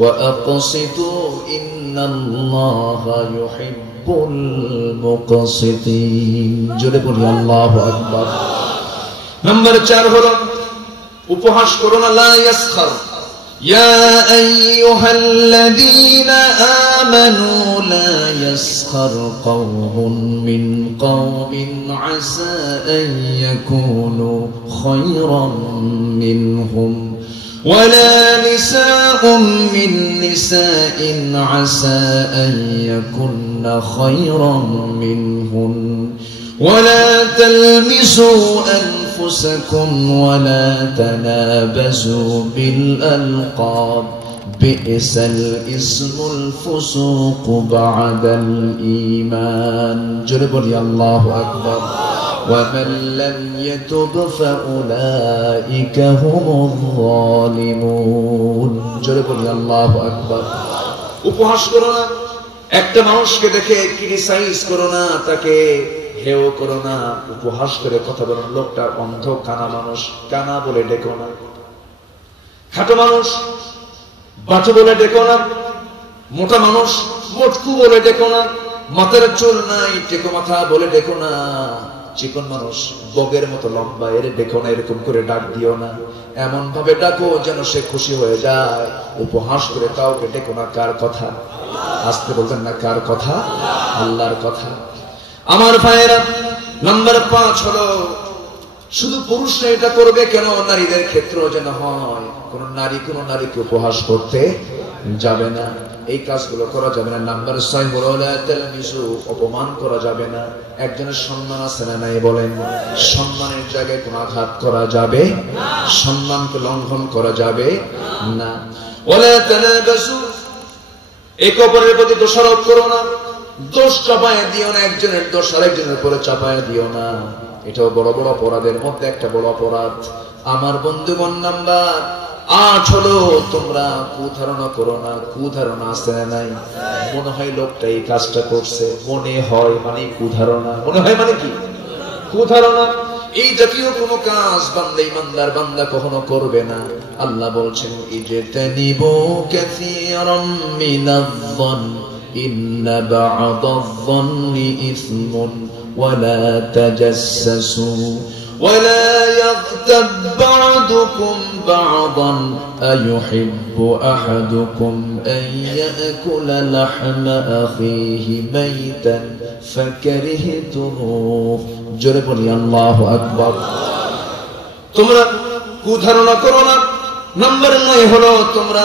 وأقسطوا إن الله يحب المقسطين জোরে বলি আল্লাহু আকবার। নাম্বার 4 হলো উপহাস করো না। লা ইয়াসখার يا أيها الذين آمنوا لا يسخر قوم من قوم عسى أن يكونوا خيرا منهم ولا نساء من نساء عسى أن يكن خيرا منهن ولا تلمسوا أنفسكم ولا تنابزوا بالألقاب بئس الاسم الفسوق بعد الإيمان جرب يا الله أكبر ومن لم يتب فأولئك هم الظالمون جرب يا الله أكبر উপহাস করো না, একটা মানুষকে দেখে ক্রিটিসাইজ করো না, তাকে হেও করো না, উপহাস করে কথা বলো। লোকটা অন্ধ কানা মানুষ, কানা বলে ডেকো না। খাটো মানুষ বাঁচো বলে ডেকো না। মোটা মানুষ মোটকু বলে ডেকো না। মাথার চুল নাই টেকো মাথা বলে ডেকো না। চিকন মানুষ বগের মতো লম্বা, এর ডেকো না, এরকম করে ডাক দিও না। এমন ভাবে ডাকো যেন সে খুশি হয়ে যায়। উপহাস করে কাউকে ডেকো না। কার কথা? আসতে বলতেন না, কার কথা? আল্লাহর কথা। আমার ভাইয়েরা, নাম্বার 5 হলো শুধু পুরুষরা এটা করবে কেন, নারীদের ক্ষেত্রেও যেন হয়। কোন নারী কোন নারীকে উপহাস করতে যাবে না, এই কাজগুলো করা যাবে না। নাম্বার 6 হলো লা তালমিসু, অপমান করা যাবে না। একজনের সম্মান আছে না নাই বলেন? সম্মানের জায়গায় কোনো আঘাত করা যাবে না, সম্মানকে লঙ্ঘন করা যাবে না। ওয়ালা তানাবাসু, একে অপরের প্রতি দোষারোপ করো না, দোষ চাপায় দিও না। একজনের দোষ আরেকজনের উপরে চাপায় দিও না। এটাও বড় বড় অপরাধের মধ্যে একটা বড় অপরাধ। আমার বন্ধুগণ, নাম্বার 8 হলো তোমরা কুধারণা করো না। কুধারণা আছে না নাই? মনে হয় লোকটা এই কাজটা করছে, মনে হয় মানে কুধারণা। মনে হয় মানে কি? কুধারণা। এই জাতীয় কোন কাজ বান্দা ইমানদার বান্দা কখনো করবে না। আল্লাহ বলছেন ইজতানিবু কাসীরাম মিনায-যন্ন ইন্না বা'দায-যন্নি ইসমুন ওয়ালা তাজাসসু ولا يغتب بعضكم بعضا أيحب أحدكم أن يأكل لحم أخيه ميتا فكرهتموه جرب لي الله أكبر তোমরা কুধারণা করো না। নাম্বার 9 হলো তোমরা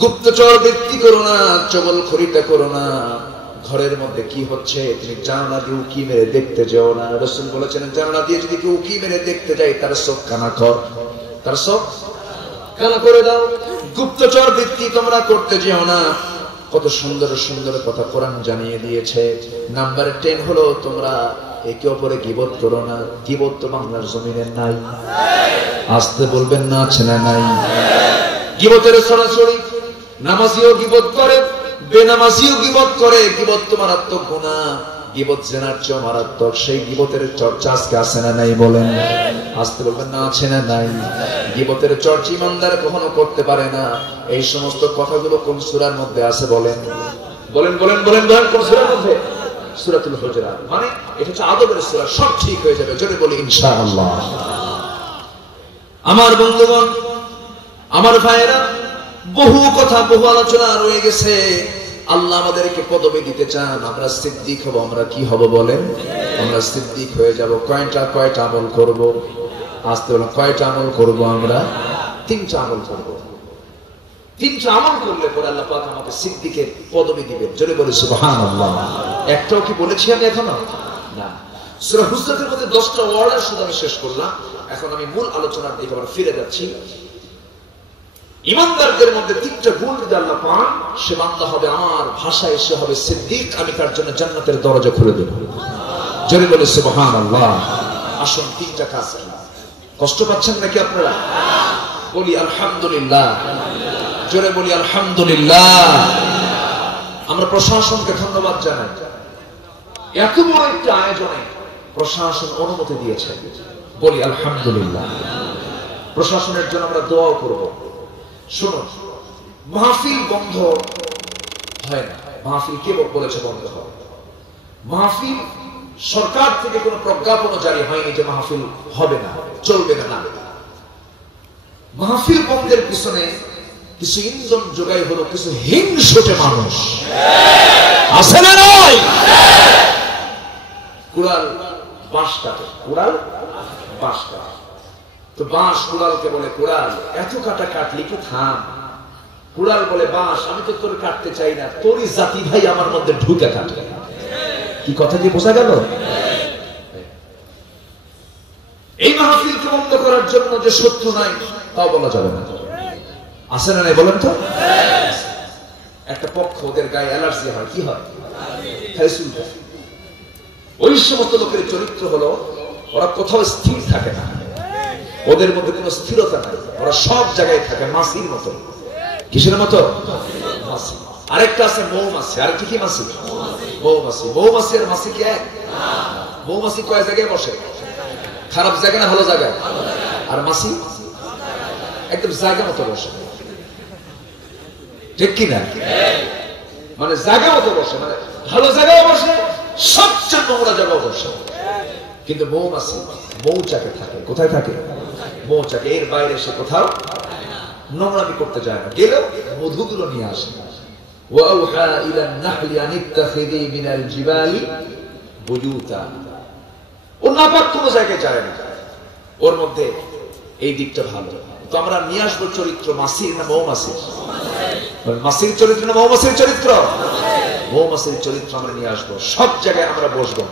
গুপ্তচর বৃত্তি করো না, চগলখড়িটা করো না। ঘরের মধ্যে কি হচ্ছে তুমি জানালা দিয়ে উকি মেরে দেখতে যাও না। রাসূল বলেছেন জানালা দিয়ে যদি কেউ উকি মেরে দেখতে যায় তার চোখ কানা কর, তার চোখ কানা করে দাও। গুপ্তচর বৃত্তি তোমরা করতে যেও না। কত সুন্দর সুন্দর কথা কোরআন জানিয়ে দিয়েছে। নাম্বার 10 হলো তোমরা একে অপরে গীবত করো না। গীবত তো বাংলার জমিনে নাই, আসতে বলবেন না, আছে না নাই? গীবতের সরাসরি নামাজিও গীবত করে, বেনামাজিও গীবত করে। গীবত তো মারাত্মক গুনাহ, গীবত জিনার চেয়ে মারাত্মক। সেই গীবতের চর্চা আজকে আছে না নাই বলেন? আসতে বলবেন না, আছে না নাই? গীবতের চর্চা ইমানদার কখনো করতে পারে না। এই সমস্ত কথাগুলো কোন সূরার মধ্যে আছে বলেন? বলেন বলেন বলেন বলেন, কোন সূরার মধ্যে? সূরাতুল হুজুরাত। মানে এটা হচ্ছে আদবের সূরা, সব ঠিক হয়ে যাবে। জোরে বলি ইনশাআল্লাহ। আমার বন্ধুগণ, আমার ভাইয়েরা, বহু কথা বহু আলোচনা রয়ে গেছে। আল্লাহ আমাদেরকে পদবি দিতে চান। আমরা সিদ্দিক হব। আমরা কি হব বলেন? আমরা সিদ্দিক হয়ে যাব। কয়টা আমল করব? আসতে বলেন, কয়টা আমল করব? আমরা 3টা আমল করব। 3টা আমল করলে পরে আল্লাহ পাক আমাকে সিদ্দিকের পদবি দিবেন। জোরে বলি সুবহানাল্লাহ। একটাও কি বলেছি আমি এখনো? না। সূরা হুজরাতের মধ্যে 10টা ওয়ার্ড শুধু আমি শেষ করলাম। এখন আমি মূল আলোচনার দিকে আবার ফিরে যাচ্ছি। ইমানদারদের মধ্যে 3টা গুণ যদি আল্লাহ পান, সে বান্দা হবে আমার ভাষায় সে হবে সিদ্দিক। আমি তার জন্য জান্নাতের দরজা খুলে দেব। জোরে বলে সুবহানাল্লাহ। আসুন 3টা কাজ কি? কষ্ট পাচ্ছেন নাকি আপনারা? বলি আলহামদুলিল্লাহ। জোরে বলি আলহামদুলিল্লাহ। আমরা প্রশাসনকে ধন্যবাদ জানাই। এত বড় একটা আয়োজনে প্রশাসন অনুমতি দিয়েছে, বলি আলহামদুলিল্লাহ। প্রশাসনের জন্য আমরা দোয়া করব। শুনুন, মাহফিল বন্ধ হয় না। মাহফিল কে বলেছে বন্ধ হয়? মাহফিল সরকার থেকে কোনো প্রজ্ঞাপনও জারি হয়নি যে মাহফিল হবে না, চলবে না। মাহফিল বন্ধের পিছনে কিছু ইন্ধন যোগাই হলো কিছু হিংসুটে মানুষ, আছে না নয়? কুড়াল বাঁশ কাটে, কুড়াল বাঁশ কাটে, তো বাঁশ কুড়ালকে বলে কুড়াল এত কাটা কাটলি কি থাম। কুড়াল বলে বাঁশ আমি তো তোর কাটতে চাই না, তোরই জাতি ভাই আমার মধ্যে ঢুকে কাটে। কি কথা কি বোঝা গেল? এই মাহফিলকে বন্ধ করার জন্য যে শত্রু নাই তাও বলা যাবে না, আছে না নাই বলেন তো? একটা পক্ষ ওদের গায়ে অ্যালার্জি হয়, কি হয়? ওই সমস্ত লোকের চরিত্র হলো ওরা কোথাও স্থির থাকে না, ওদের মধ্যে কোনো স্থিরতা নাই, ওরা সব জায়গায় থাকে মাছির মতো। কিসের মতো? মাছি। আরেকটা আছে মৌমাছি। আরেকটা কি মাছি? মৌমাছি। মৌমাছি আর মাছি কি এক? মৌমাছি কয় জায়গায় বসে? খারাপ জায়গা না ভালো জায়গায়? আর মাছি একদম জায়গা মতো বসে, ঠিক কিনা? মানে জায়গা মতো বসে, মানে ভালো জায়গায় বসে, সবচেয়ে নোংরা জায়গায় বসে। কিন্তু মৌমাছি মৌচাকে থাকে। কোথায় থাকে? মৌচাকে। এর বাইরে সে কোথাও নোংরামি করতে যায় না, গেলেও মধুগুলো নিয়ে আসে। ওয়াউহা ইলান নাহলি আন ইত্তাখিযি মিনাল জিবালি বুয়ুতা। ও নাপাক কোনো জায়গায় যায় না, ওর মধ্যে এই দিকটা ভালো। তো আমরা নিয়ে আসবো চরিত্র মাছির না মৌমাছির? মাছির চরিত্র না মৌমাছির চরিত্র? মৌমাছির চরিত্র আমরা নিয়ে আসবো। সব জায়গায় আমরা বসবো,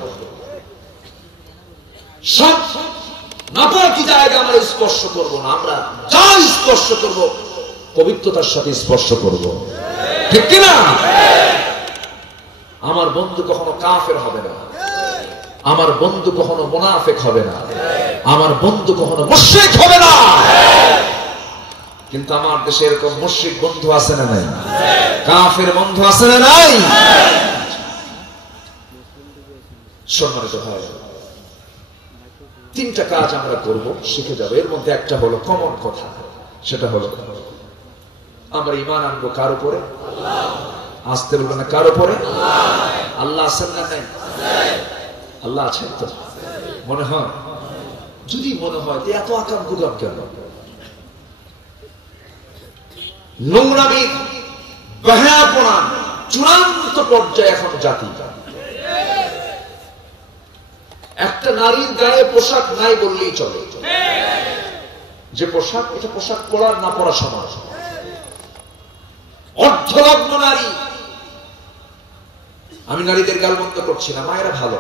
সব নাপাকি জায়গা আমরা স্পর্শ করবো না। আমরা যা স্পর্শ করব পবিত্রতার সাথে স্পর্শ করব, ঠিক কিনা? আমার বন্ধু কখনো কাফের হবে না, আমার বন্ধু কখনো মুনাফিক হবে না, আমার বন্ধু কখনো মুশরিক হবে না। কিন্তু আমার দেশে এরকম মুশরিক বন্ধু আছে না নাই? কাফের বন্ধু আছে না নাই? সম্মানিত ভাই, তিনটা কাজ আমরা করব, শিখে যাবো। এর মধ্যে একটা হলো কমন কথা, সেটা হলো আমরা ঈমান আনবো কার উপরে? আসতে বলবো না কার উপরে? আল্লাহ আছেন না নাই? আল্লাহ আছেন তো মনে হয়? যদি মনে হয় তো এত আকাম কুকাম কেন? নোংরামি বেহায়াপনা চূড়ান্ত পর্যায়ে এখন জাতি। একটা নারীর গায়ে পোশাক নাই বললেই চলে। যে পোশাক, এটা পোশাক পরার না পরা সমাজ। অর্ধলগ্ন নারী, আমি নারীদের গালমন্দ করছি না, মায়েরা ভালো।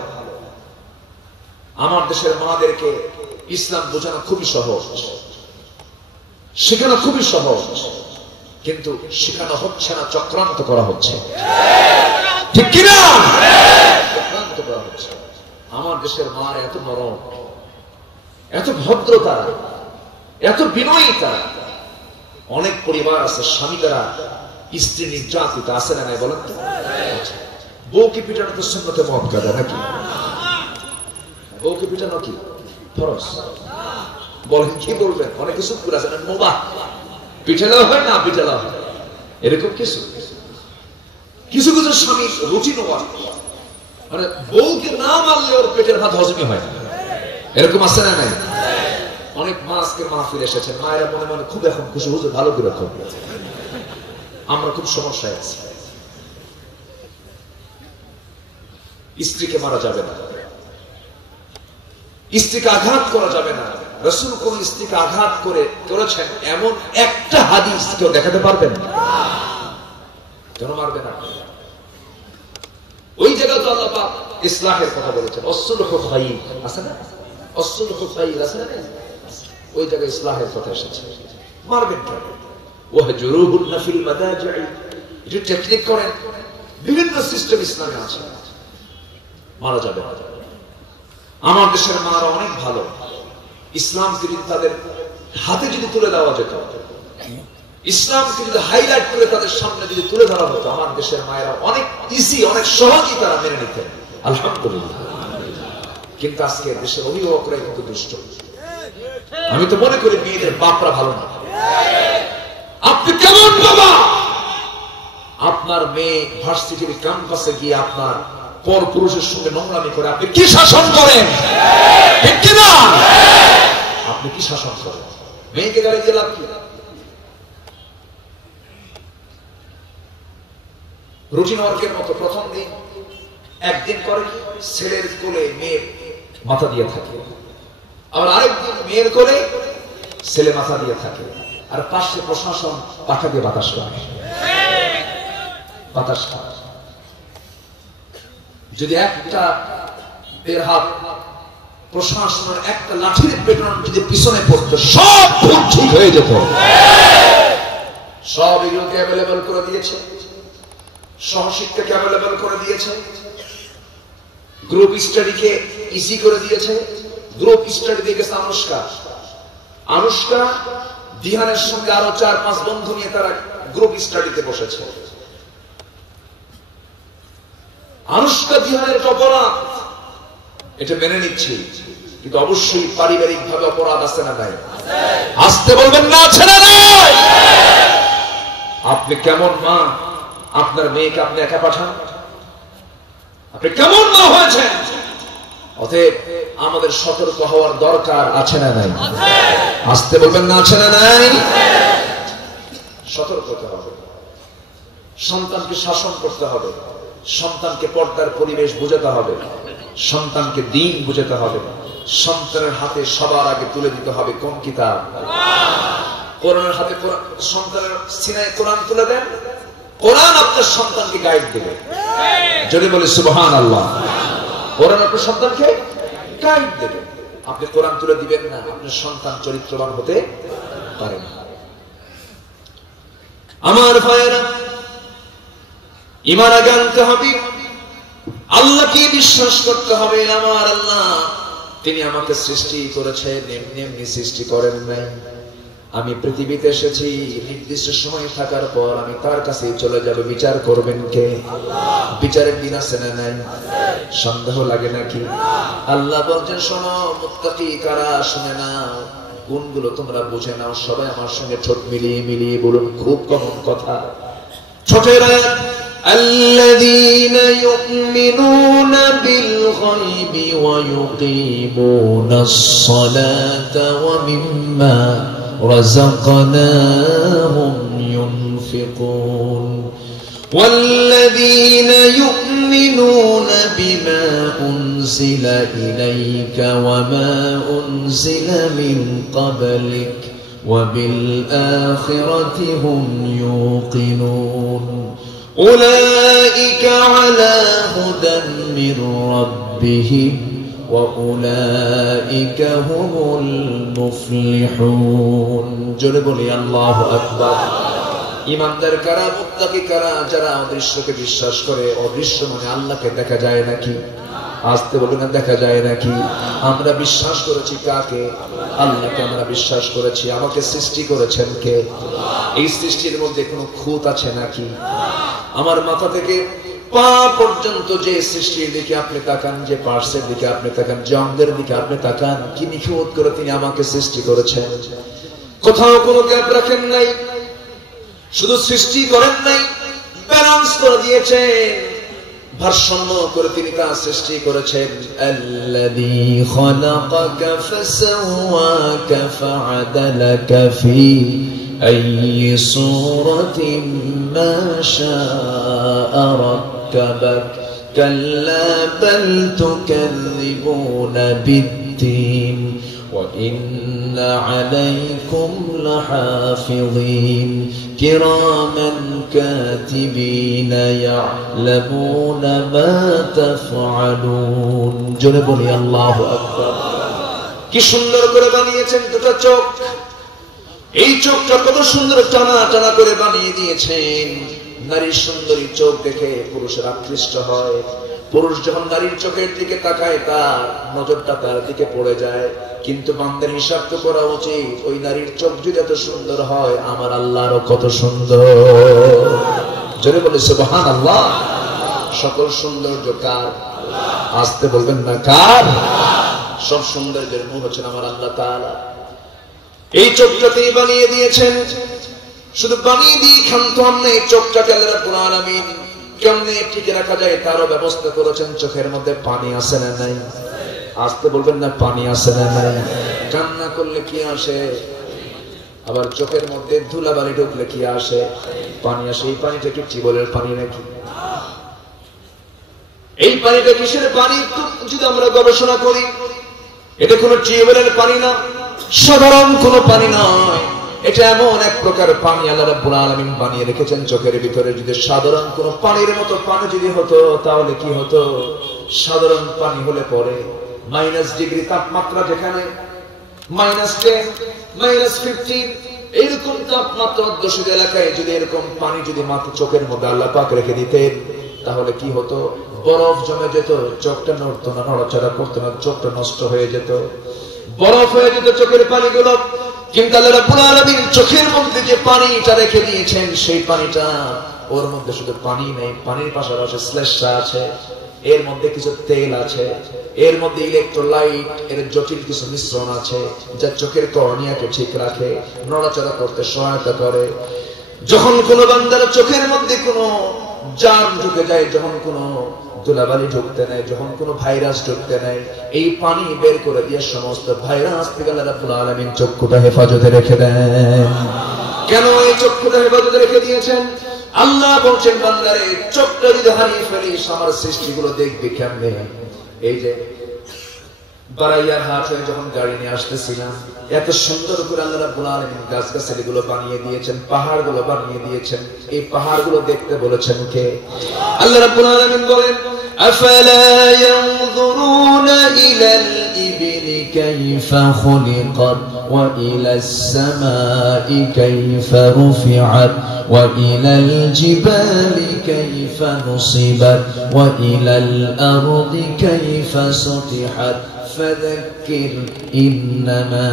আমার দেশের মাদেরকে ইসলাম বোঝানো খুবই সহজ, শেখানো খুবই সহজ, কিন্তু শেখানো হচ্ছে না, চক্রান্ত করা হচ্ছে, ঠিক কিনা? চক্রান্ত করা হচ্ছে। আমার দেশের মার এত নরম, এত ভদ্রতা, এত বিনয়িতা। অনেক পরিবার আছে স্বামী দ্বারা স্ত্রী নির্যাতিত, আছে না নাই বলেন তো? বউকে পিটানো তো সুন্নতে মুআক্কাদা নাকি? বউকে পিটানো কি ফরজ? বলেন কি বলবেন? অনেক কিছু করে আছেন মুবাহ, পিটানো হয় না পিটানো হয়, এরকম কিছু কিছু কিছু স্বামী রুটিন ওয়ার্ক, মানে বউকে না মারলে ওর পেটের ভাত হজমই হয় না, এরকম আছে না নাই? অনেক মা আজকে মাহফিল এসেছেন, মায়েরা মনে মনে খুব এখন খুশি, হুজুর ভালো করে করবে, আমরা খুব সমস্যায় আছি। স্ত্রীকে মারা যাবে না, স্ত্রীকে আঘাত করা যাবে না। রাসূল কোন স্ত্রীকে আঘাত করেছেন এমন একটা হাদিস কেউ দেখাতে পারবেন? কেন মারবেন আপনি? ওই জায়গা তো আল্লাহ পাক ইসলাহের কথা বলেছেন, অসলহু খায়র আছে না? অসলহু খায়র আছে না? ওই জায়গায় ইসলাহের কথা এসেছে। মারবেন কেন? ওয়াহজুরুহুন্না ফিল মাদাজি, এটা টেকনিক করেন, বিভিন্ন সিস্টেম ইসলামে আছে, মারা যাবে না। আমার দেশের মারা অনেক ভালো, ইসলামকে যদি তাদের হাতে যদি তুলে দেওয়া যেত, ইসলামকে যদি হাইলাইট করে তাদের সামনে যদি তুলে ধরা হতো, আমার দেশের মায়েরা অনেক ইজি, অনেক সহজেই তারা মেনে নিতেন, আলহামদুলিল্লাহ। কিন্তু আজকে দেশের অভিভাবকরা কিন্তু দুষ্ট। আমি তো মনে করি মেয়েদের বাপরা ভালো না। আপনি কেমন বাবা আপনার মেয়ে ভার্সিটির ক্যাম্পাসে গিয়ে আপনার পর পুরুষের সঙ্গে নোংরামি করে আপনি কি শাসন করেন? ঠিক কি না? আপনি কি শাসন করেন? মেয়েকে গালি দিয়ে লাভ কি? রুটিন ওয়ার্কের মতো প্রথম দিন একদিন করে ছেলের কোলে মেয়ে মাথা দিয়ে থাকে, আবার আরেকদিন মেয়ের কোলে ছেলে মাথা দিয়ে থাকে, আর পাশে প্রশাসন পাখা দিয়ে বাতাস করে। বাতাস যদি একটা বের হাত প্রশাসনের একটা লাঠির পেটন যদি পিছনে পড়তো, সব ভুল ঠিক হয়ে যেত। সব এগুলোকে অ্যাভেলেবল করে দিয়েছে, সহশিক্ষাকে অ্যাভেলেবল করে দিয়েছে, গ্রুপ স্টাডিকে ইজি করে দিয়েছে। গ্রুপ স্টাডি দিয়ে গেছে আনুষ্কা দিহানের সঙ্গে আরো 4-5 বন্ধু নিয়ে তারা গ্রুপ স্টাডিতে বসেছে। আনুষ্কা দিহানের অপরাধ, এটা মেনে নিচ্ছি, কিন্তু অবশ্যই পারিবারিক ভাবে অপরাধ আছে না নাই? আসতে বলবেন না, আছে না নাই? আপনি কেমন মা? আপনার মেয়েকে আপনি একা পাঠান? আপনি কেমন মা হয়েছেন? অতএব আমাদের সতর্ক হওয়ার দরকার আছে না নাই? আসতে বলবেন না, আছে না নাই? সতর্ক হতে হবে, সন্তানকে শাসন করতে হবে, সন্তানকে পর্দার পরিবেশ বুঝাতে হবে, সন্তানকে দ্বীন বুঝাতে হবে, সন্তানের হাতে সবার আগে তুলে দিতে হবে কোন কিতাব? কোরআনের হাতে সন্তানের সিনায় কোরআন তুলে দেন, কোরআন আপনার সন্তানকে গাইড দেবে। যদি বলে সুবহানাল্লাহ, কোরআন আপনার সন্তানকে গাইড দেবে। আপনি কোরআন তুলে দিবেন না, আপনার সন্তান চরিত্রবান হতে পারে না। আমার ভাইয়েরা, ঈমান আগে আনতে হবে, আল্লাহকে বিশ্বাস করতে হবে। আমার আল্লাহ, তিনি আমাকে সৃষ্টি করেছেন, এমনি এমনি সৃষ্টি করেন নাই। আমি পৃথিবীতে এসেছি, নির্দিষ্ট সময় থাকার পর আমি তার কাছে চলে যাব। বিচার করবেন কে? বিচারের দিন আছে না নাই? সন্দেহ লাগে নাকি? আল্লাহ বলছেন, শোনো মুত্তাকি কারা, শুনে নাও, গুণগুলো তোমরা বুঝে নাও। সবাই আমার সঙ্গে ঠোঁট মিলিয়ে মিলিয়ে বলুন, খুব কমন কথা। ঠোঁটের আয়াত, الذين يؤمنون بالغيب ويقيمون الصلاة ومما رزقناهم ينفقون والذين يؤمنون بما أنزل إليك وما أنزل من قبلك وبالآخرة هم يوقنون أولئك على هدى من ربهم وأولئك هم المفلحون جل بولي الله أكبر ইমানদার কারা, মুত্তাকি কারা? যারা অদৃশ্যকে বিশ্বাস করে। অদৃশ্য মানে আল্লাহকে দেখা যায় নাকি? আসতে বলুন না, দেখা যায় নাকি? আমরা বিশ্বাস করেছি কাকে? আল্লাহকে আমরা বিশ্বাস করেছি। আমাকে সৃষ্টি করেছেন কে? এই সৃষ্টির মধ্যে কোনো খুঁত আছে নাকি? আমার মাথা থেকে পা পর্যন্ত যে সৃষ্টির দিকে আপনি তাকান, যে পার্শ্বের দিকে আপনি তাকান, যে অঙ্গের দিকে আপনি তাকান, কি নিখুঁত করে তিনি আমাকে সৃষ্টি করেছেন। কোথাও কোনো গ্যাপ রাখেন নাই, শুধু সৃষ্টি করেন নাই, ব্যালেন্স করে দিয়েছেন, ভারসাম্য করে তিনি তা সৃষ্টি করেছেন। আল্লাযী খালাকাকা ফাসাওয়াকা ফাআদালাকা ফি আইয়ি সূরাতিন মা শাআ রাক্কাবাক কাল্লা বাল তুকাযযিবুনা বিদ্দীন ওয়া ইন্না আলাইকুম লাহাফিযীন কিরামান কাতিবিনা ইয়ালামুনা মা তাফআলুন। জোরে বলি আল্লাহু আকবার। কি সুন্দর করে বানিয়েছেন দুটো চোখ। এই চোখটা কত সুন্দর টানা টানা করে বানিয়ে দিয়েছেন। নারীর সুন্দরী চোখ দেখে পুরুষের আকৃষ্ট হয়। পুরুষ যখন নারীর চোখের দিকে তাকায়, তার নজরটা তার দিকে পড়ে যায়। কিন্তু বান্দার হিসাব তো করা উচিত, ওই নারীর চোখ যদি এত সুন্দর হয়, আমার আল্লাহরও কত সুন্দর। জোরে বলে সুবহানাল্লাহ। সকল সৌন্দর্য কার? আসতে বলবেন না, কার? সব সৌন্দর্যের মূল হচ্ছেন আমার আল্লাহ তাআলা। এই চোখটা তিনি বানিয়ে দিয়েছেন। শুধু বানিয়ে দিয়ে ক্ষান্ত হন এই চোখটাকে আল্লাহ রাব্বুল আলামিন কেমনে টিকে রাখা যায় তারও ব্যবস্থা করেছেন। চোখের মধ্যে পানি আছে না নাই? আসতে বলবেন না, পানি আছে না নাই? কান্না করলে কি আসে? আবার চোখের মধ্যে ধুলাবালি ঢুকলে কি আসে? পানি আসে। এই পানিটা কি টিউবওয়েলের পানি নাকি? এই পানিটা কিসের পানি? যদি আমরা গবেষণা করি, এটা কোনো টিউবওয়েলের পানি না, সাধারণ কোনো পানি নয়। এটা এমন এক প্রকার পানি আল্লাহ রাব্বুল আলামিন বানিয়ে রেখেছেন চোখের ভিতরে। যদি সাধারণ কোনো পানির মতো পানি যদি হতো তাহলে কি হতো? সাধারণ পানি হলে পরে -ডিগ্রি তাপমাত্রা, যেখানে -10, -15 এরকম তাপমাত্রা দূষিত এলাকায় যদি এরকম পানি যদি মাত্র চোখের মধ্যে আল্লাহ পাক রেখে দিতেন তাহলে কি হতো? বরফ জমে যেত, চোখটা নড়তো না, নড়াচড়া করতো না, চোখটা নষ্ট হয়ে যেত, বরফ হয়ে যেত চোখের পানিগুলো। কিন্তু আল্লাহ রাব্বুল আলামিন চোখের মধ্যে যে পানিটা রেখে দিয়েছেন সেই পানিটা, ওর মধ্যে শুধু পানি নেই, পানির পাশাপাশি শ্লেষ্মা আছে, এর মধ্যে কিছু তেল আছে, এর মধ্যে ইলেকট্রোলাইট, এর জটিল কিছু মিশ্রণ আছে যা চোখের কর্নিয়াকে ঠিক রাখে, নড়াচড়া করতে সহায়তা করে। যখন কোন বান্দার চোখের মধ্যে কোনো জাম ঢুকে যায়, যখন কোনো ধুলাবালি ঢুকতে নেয়, যখন কোনো ভাইরাস ঢুকতে নেয়, এই পানি বের করে দিয়ে সমস্ত ভাইরাস থেকে আল্লাহ রাব্বুল আলামিন চক্ষুটা হেফাজতে রেখে দেন। কেন এই চক্ষুটা হেফাজতে রেখে দিয়েছেন? আল্লাহ বলছেন, বান্দারে চোখটা যদি হারিয়ে ফেলিস আমার সৃষ্টিগুলো দেখবি কেমনে? এই যে বারাইয়ার হাট হয়ে যখন গাড়ি নিয়ে আসতেছিলাম, এত সুন্দর করে আল্লাহ রাব্বুল আলামিন গাছগাছালিগুলো বানিয়ে দিয়েছেন, পাহাড়গুলো বানিয়ে দিয়েছেন। এই পাহাড়গুলো দেখতে বলেছেন কে? আল্লাহ রাব্বুল আলামিন বলেন, আফালা ইয়ানজুরুনা ইলাল ইবলি কাইফা খুলিকাত ওয়া ইলাস সামাই কাইফা রুফিআত ওয়া ইলাল জিবালি কাইফা নুসিবাত ওয়া ইলাল আরদি কাইফা সুতিহাত ফাযাক্কির ইন্নামা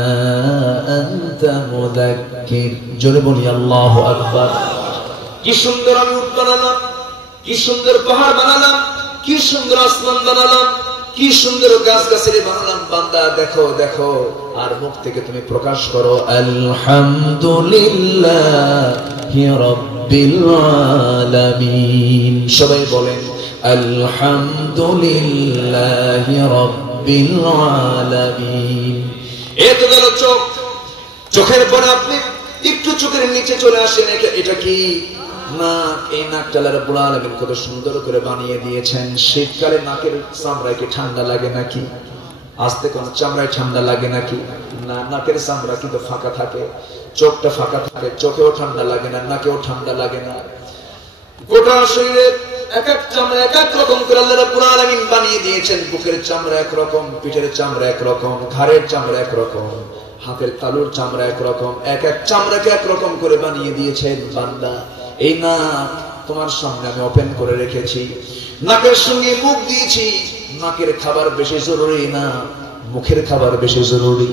আনতা মুযাক্কির। জোরে বলি আল্লাহু আকবার। কি সুন্দর আমি উট বানালাম, কি সুন্দর পাহাড় বানালাম, কি সুন্দর আসমান বানালাম, কি সুন্দর গাছগাছালি বানালাম। বান্দা দেখো দেখো, আর মুখ থেকে তুমি প্রকাশ করো আলহামদুলিল্লাহি রাব্বিল আলামিন। সবাই বলেন আলহামদুলিল্লাহি রাব্বিল আলামিন। এত গেল চোখ। চোখের পরে আপনি একটু চোখের নিচে চলে আসেন, এটা কি? নাক। এই নাকটা আল্লাহ রাব্বুল আলামিন কত সুন্দর করে বানিয়ে দিয়েছেন। শীতকালে নাকের চামড়ায় কি ঠান্ডা লাগে নাকি? আস্তে কোন চামড়ায় ঠান্ডা লাগে নাকি? না, নাকের চামড়া কিন্তু ফাঁকা থাকে, চোখটা ফাঁকা থাকে, চোখেও ঠান্ডা লাগে না, নাকেও ঠান্ডা লাগে না। গোটা শরীরে এক এক চামড়া এক এক রকম করে আল্লাহ রাব্বুল আলামিন বানিয়ে দিয়েছেন। বুকের চামড়া এক রকম, পিঠের চামড়া এক রকম, ঘাড়ের চামড়া এক রকম, হাতের তালুর চামড়া এক রকম, এক এক চামড়াকে এক রকম করে বানিয়ে দিয়েছেন। বান্দা, এই নাক তোমার সামনে আমি ওপেন করে রেখেছি, নাকের সঙ্গে মুখ দিয়েছি। নাকের খাবার বেশি জরুরি না মুখের খাবার বেশি জরুরি?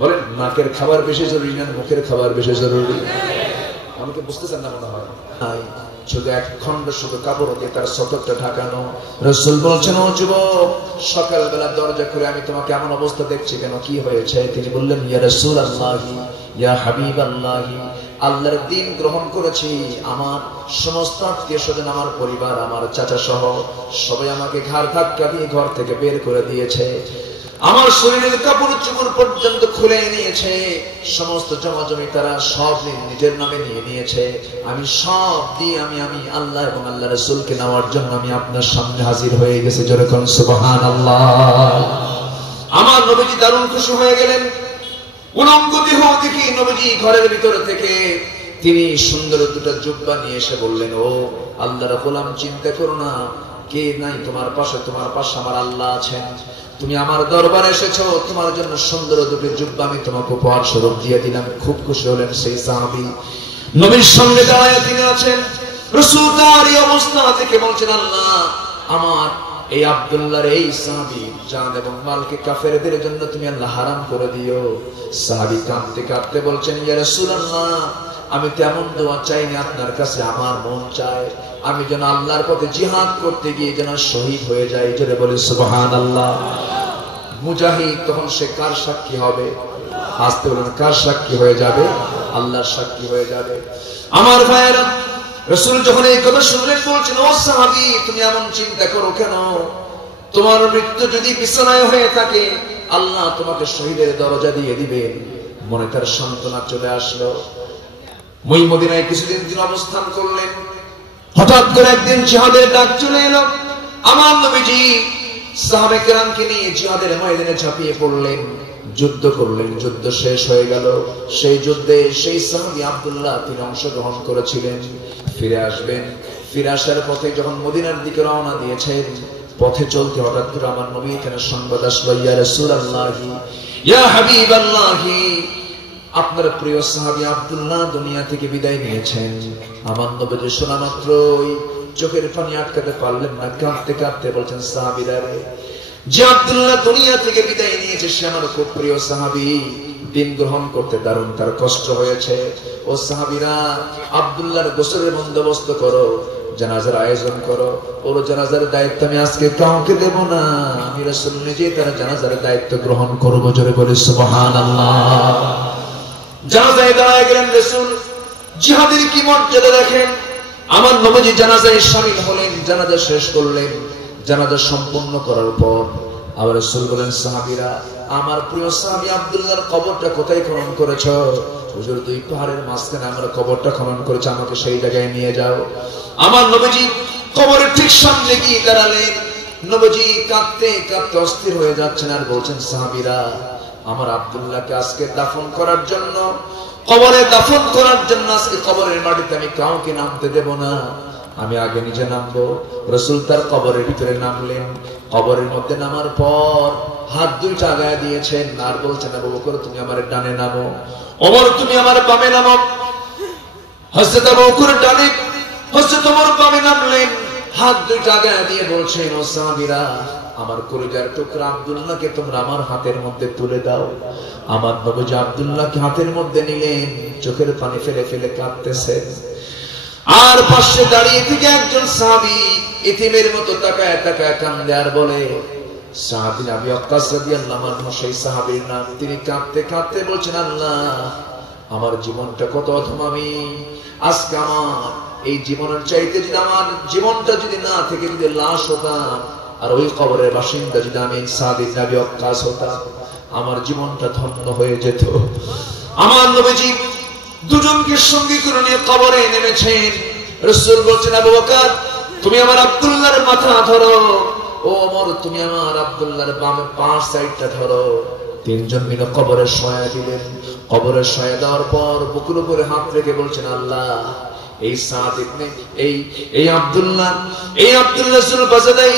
বলেন, নাকের খাবার বেশি জরুরি না মুখের খাবার বেশি জরুরি? আমাকে বুঝতেছেন না মনে হয়। শুধু এক খন্ড শুধু কাপড় দিয়ে তার সতরটা ঢাকানো। রাসূল বলছেন, ও যুবক, সকালবেলা দরজা খুলে আমি তোমাকে এমন অবস্থা দেখছি কেন, কি হয়েছে? তিনি বললেন, ইয়া রাসূলুল্লাহি, ইয়া হাবিবাল্লাহি, আল্লাহর দ্বীন গ্রহণ করেছি। আমার সমস্ত আত্মীয় স্বজন, আমার পরিবার, আমার চাচা সহ সবাই আমাকে ঘাড় ধাক্কা দিয়ে ঘর থেকে বের করে দিয়েছে। আমার শরীরের কাপড় চোপড় পর্যন্ত খুলে নিয়েছে। সমস্ত জমাজমি তারা সব নিজের নামে নিয়ে নিয়েছে। আমি সব দিয়ে আমি আল্লাহ এবং আল্লাহ রাসূলকে নেওয়ার জন্য আমি আপনার সামনে হাজির হয়ে গেছি। জোরে কোন সুবহানাল্লাহ। আমার নবীজি দারুণ খুশি হয়ে গেলেন। উলঙ্গ দেহ দেখি নবীজি ঘরের ভিতর থেকে তিনি সুন্দর দুটো জুব্বা নিয়ে এসে বললেন, ও আল্লাহর গোলাম, চিন্তা করো না, কে নাই তোমার পাশে? তোমার পাশে আমার আল্লাহ আছেন। তুমি আমার দরবারে এসেছো, তোমার জন্য সুন্দর দুটি জুব্বা আমি তোমাকে উপহার স্বরূপ দিয়ে দিলাম। খুব খুশি হলেন সেই সাহাবী। নবীর সঙ্গে দাঁড়ায় তিনি আছেন। রাসূল তার এই অবস্থা থেকে বলছেন, আল্লাহ, আমার এই আব্দুল্লাহর এই সাহাবী জান এবং মালকে কাফেরদের জন্য তুমি আল্লাহ হারাম করে দিও। সাহাবী কাঁদতে কাঁদতে বলছেন, ইয়া রাসূলুল্লাহ, আমি তেমন দোয়া চাইনি আপনার কাছে, আমার মন চায় আমি যেন আল্লাহর পথে জিহাদ করতে গিয়ে যেন শহীদ হয়ে যাই। জোরে বলে সুবহানাল্লাহ। মুজাহিদ তখন সে কার সাক্ষী হবে? আসতে বলেন কার সাক্ষী হয়ে যাবে? আল্লাহর সাক্ষী হয়ে যাবে। আমার ভাইয়েরা, রাসূল যখন এই কথা শুনলেন বলছেন, ও সাহাবী তুমি এমন চিন্তা করো কেন? তোমার মৃত্যু যদি বিছানায় হয়ে থাকে আল্লাহ তোমাকে শহীদের দরজা দিয়ে দিবেন। মনে তার সান্ত্বনা চলে আসলো। ওই মদিনায় কিছুদিন তিনি অবস্থান করলেন। হঠাৎ করে একদিন জিহাদের ডাক চলে এলো। আমার নবীজি সাহাবে কেরামকে নিয়ে জিহাদের ময়দানে ঝাঁপিয়ে পড়লেন, যুদ্ধ করলেন। যুদ্ধ শেষ হয়ে গেল। সেই যুদ্ধে সেই সাহাবী আব্দুল্লাহ তিনি অংশগ্রহণ করেছিলেন। ফিরে আসবেন। ফিরে আসার পথে যখন মদিনার দিকে রওনা দিয়েছেন, পথে চলতে হঠাৎ করে আমার নবী এখানে সংবাদ আসলো, ইয়া রাসূলুল্লাহি ইয়া হাবিবাল্লাহি, আপনার প্রিয় সাহাবী আব্দুল্লাহ দুনিয়া থেকে বিদায় নিয়েছেন। আমার নবী শোনা মাত্রই চোখের পানি আটকাতে পারলেন না, কাঁদতে কাঁদতে বলছেন, সাহাবীরা রে, যে আব্দুল্লাহ দুনিয়া থেকে বিদায় নিয়েছে সে আমার খুব প্রিয় সাহাবী, দিন গ্রহণ করতে দারুণ তার কষ্ট হয়েছে। ও সাহাবীরা, আব্দুল্লাহর গোসলের বন্দোবস্ত করো, জানাজার আয়োজন করো। ওর জানাজার দায়িত্ব আমি আজকে কাউকে দেব না, আমি রাসূল নিজে তার জানাজার দায়িত্ব গ্রহণ করব। জোরে বলে সুবহানাল্লাহ। জানাজায় দাঁড়ায় গেলেন রাসূল। জিহাদের কি মর্যাদা দেখেন। আমার নবীজি জানাজায় শামিল হলেন, জানাজা শেষ করলেন। জানাজা সম্পন্ন করার পর আবার রাসূল বলেন, সাহাবীরা, আমার প্রিয় সাহাবী আব্দুল্লাহর কবরটা কোথায় খনন করেছো? হুজুর, দুই পাহাড়ের মাঝখানে আমার কবরটা খনন করেছে, আমাকে সেই জায়গায় নিয়ে যাও। আমার নবীজি কবরের ঠিক সামনে গিয়ে দাঁড়ালেন। নবীজি কাঁদতে কাঁদতে অস্থির হয়ে যাচ্ছেন আর বলছেন, সাহাবীরা, আমার আব্দুল্লাহকে আজকে দাফন করার জন্য, কবরে দাফন করার জন্য আজকে কবরের মাটিতে আমি কাউকে নামতে দেব না, আমি আগে নিজে নামবো। রাসূল তার কবরের ভিতরে নামলেন। কবরের মধ্যে নামার পর হাত দুইটা আগায় দিয়েছেন আর বলছেন, আবু বকর তুমি আমার ডানে নামো, ওমর তুমি আমার বামে নামো। হযরত আবু বকর ডানে, হযরত ওমর বামে নামলেন। হাত দুইটা আগায় দিয়ে বলছেন, ও সাহাবীরা, আমার কলিজার টুকরা আব্দুল্লাহকে তোমরা আমার হাতের মধ্যে তুলে দাও। আমার নবী আব্দুল্লাহকে হাতের মধ্যে নিলেন, চোখের পানি ফেলে ফেলে কাঁদতেছেন। আর পাশে দাঁড়িয়ে থেকে একজন সাহাবী ইতিমের মতো তাকায় তাকায় কান্দে আর বলে, সাহাবী আবু ওয়াক্কাস রাদিয়াল্লাহু আনহু সেই সাহাবীর নাম। তিনি কাঁদতে কাঁদতে বলছেন, আল্লাহ, আমার জীবনটা কত অধমামি, আজকে আমার এই জীবনের চাইতে যদি আমার জীবনটা যদি না থেকে যদি লাশ হতাম, আর ওই কবরের বাসিন্দা যদি আমি সাহাবী আবু ওয়াক্কাস হতাম, আমার জীবনটা ধন্য হয়ে যেত। আমার নবীজি দুজনকে সঙ্গী করে নিয়ে কবরে নেমেছেন। রাসূল বলছেন, আবু বকর তুমি আমার আব্দুল্লাহর মাথা ধরো, ও ওমর তুমি আমার আব্দুল্লাহর বামে পাঁচ সাইডটা ধরো। তিনজন মিলে কবরে শোয়া দিলেন। কবরে শোয়া দেওয়ার পর বুকের উপরে হাত রেখে বলছেন, আল্লাহ, এই সাদ ইবনে এই আব্দুল্লাহ জুলবাজাদাই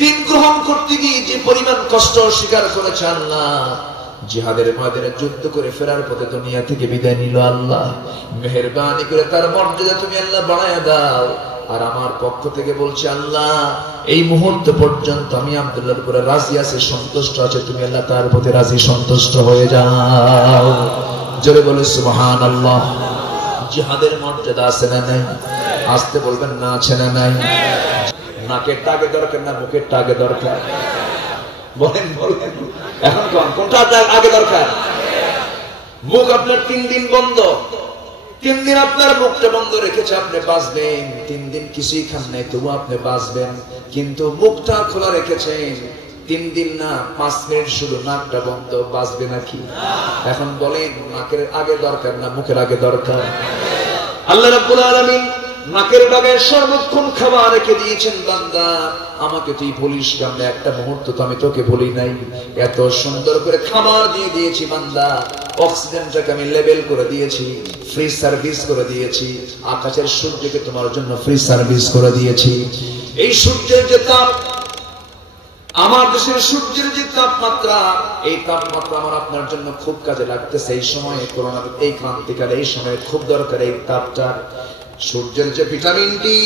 দিন গ্রহণ করতে গিয়ে যে পরিমাণ কষ্ট স্বীকার করেছে, আল্লাহ, জিহাদের ময়দানে যুদ্ধ করে ফেরার পথে দুনিয়া থেকে বিদায় নিল, আল্লাহ মেহেরবানি করে তার মর্যাদা তুমি আল্লাহ বাড়ায়া দাও। আর আমার পক্ষ থেকে বলছি, আল্লাহ, এই মুহূর্ত পর্যন্ত আমি আব্দুল্লাহর উপরে রাজি আছি, সন্তুষ্ট আছে, তুমি আল্লাহ তার প্রতি রাজি সন্তুষ্ট হয়ে যাও। জোরে বলে সুবহানাল্লাহ। জিহাদের মর্যাদা আছে না নাই? আসতে বলবেন না, আছে না নাই? নাকের টাকে দরকার না মুখের টাকে দরকার? বলেন বলেন, এখন কোনটা আগে দরকার? মুখ আপনার 3 দিন বন্ধ, 3 দিন আপনার মুখটা বন্ধ রেখেছে, আপনি বাঁচবেন। 3 দিন কিছুই খান নাই তবু আপনি বাঁচবেন, কিন্তু মুখটা খোলা রেখেছেন 3 দিন না 5 মিনিট শুধু নাকটা বন্ধ, বাঁচবে নাকি? এখন বলেন, নাকের আগে দরকার না মুখের আগে দরকার? আল্লাহ রাব্বুল আলামিন নাকের বাগে সর্বক্ষণ খাবার রেখে দিয়েছেন, বান্দা আমাকে তুই বলিস কেমন, একটা মুহূর্ত তো আমি তোকে বলি নাই, এত সুন্দর করে খাবার দিয়ে দিয়েছি বান্দা, অক্সিজেনটাকে আমি লেভেল করে দিয়েছি, ফ্রি সার্ভিস করে দিয়েছি, আকাশের সূর্যকে তোমার জন্য ফ্রি সার্ভিস করে দিয়েছি। এই সূর্যের যে তাপ, আমার দেশের সূর্যের যে তাপমাত্রা, এই তাপমাত্রা আমার আপনার জন্য খুব কাজে লাগতেছে। এই সময়ে করোনা, এই ক্রান্তিকালে এই সময়ে খুব দরকার এই তাপটা। সূর্যের যে ভিটামিন ডি,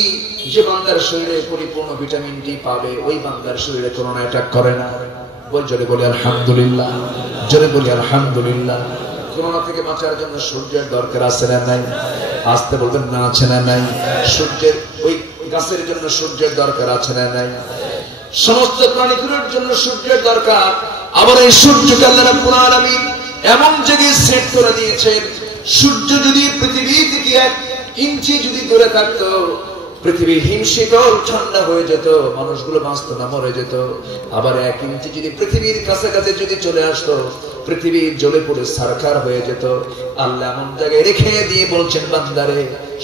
যে বান্দার শরীরে পরিপূর্ণ ভিটামিন ডি পাবে, ওই বান্দার শরীরে করোনা অ্যাটাক করে না। জোরে বলি আলহামদুলিল্লাহ, জোরে বলি আলহামদুলিল্লাহ। করোনা থেকে বাঁচার জন্য সূর্যের দরকার আছে না নাই? আসতে বলবেন না, আছে না নাই? সূর্যের ওই গাছের জন্য সূর্যের দরকার আছে না নাই? সমস্ত প্রাণীগুলোর জন্য সূর্যের দরকার। আবার এই সূর্যকে আল্লাহ রাব্বুল আলামিন এমন জায়গায় সেট করে দিয়েছেন, সূর্য যদি পৃথিবী থেকে 1 ইঞ্চি যদি দূরে থাকতো, পৃথিবী হিমশীতল ঠান্ডা হয়ে যেত, মানুষগুলো বাঁচত না, মরে যেত। আবার 1 ইঞ্চি যদি পৃথিবীর কাছাকাছি যদি চলে আসতো, পৃথিবী জ্বলে পড়ে ছারখার হয়ে যেত। আল্লাহ এমন জায়গায় রেখে দিয়ে বলছেন, বান্দারে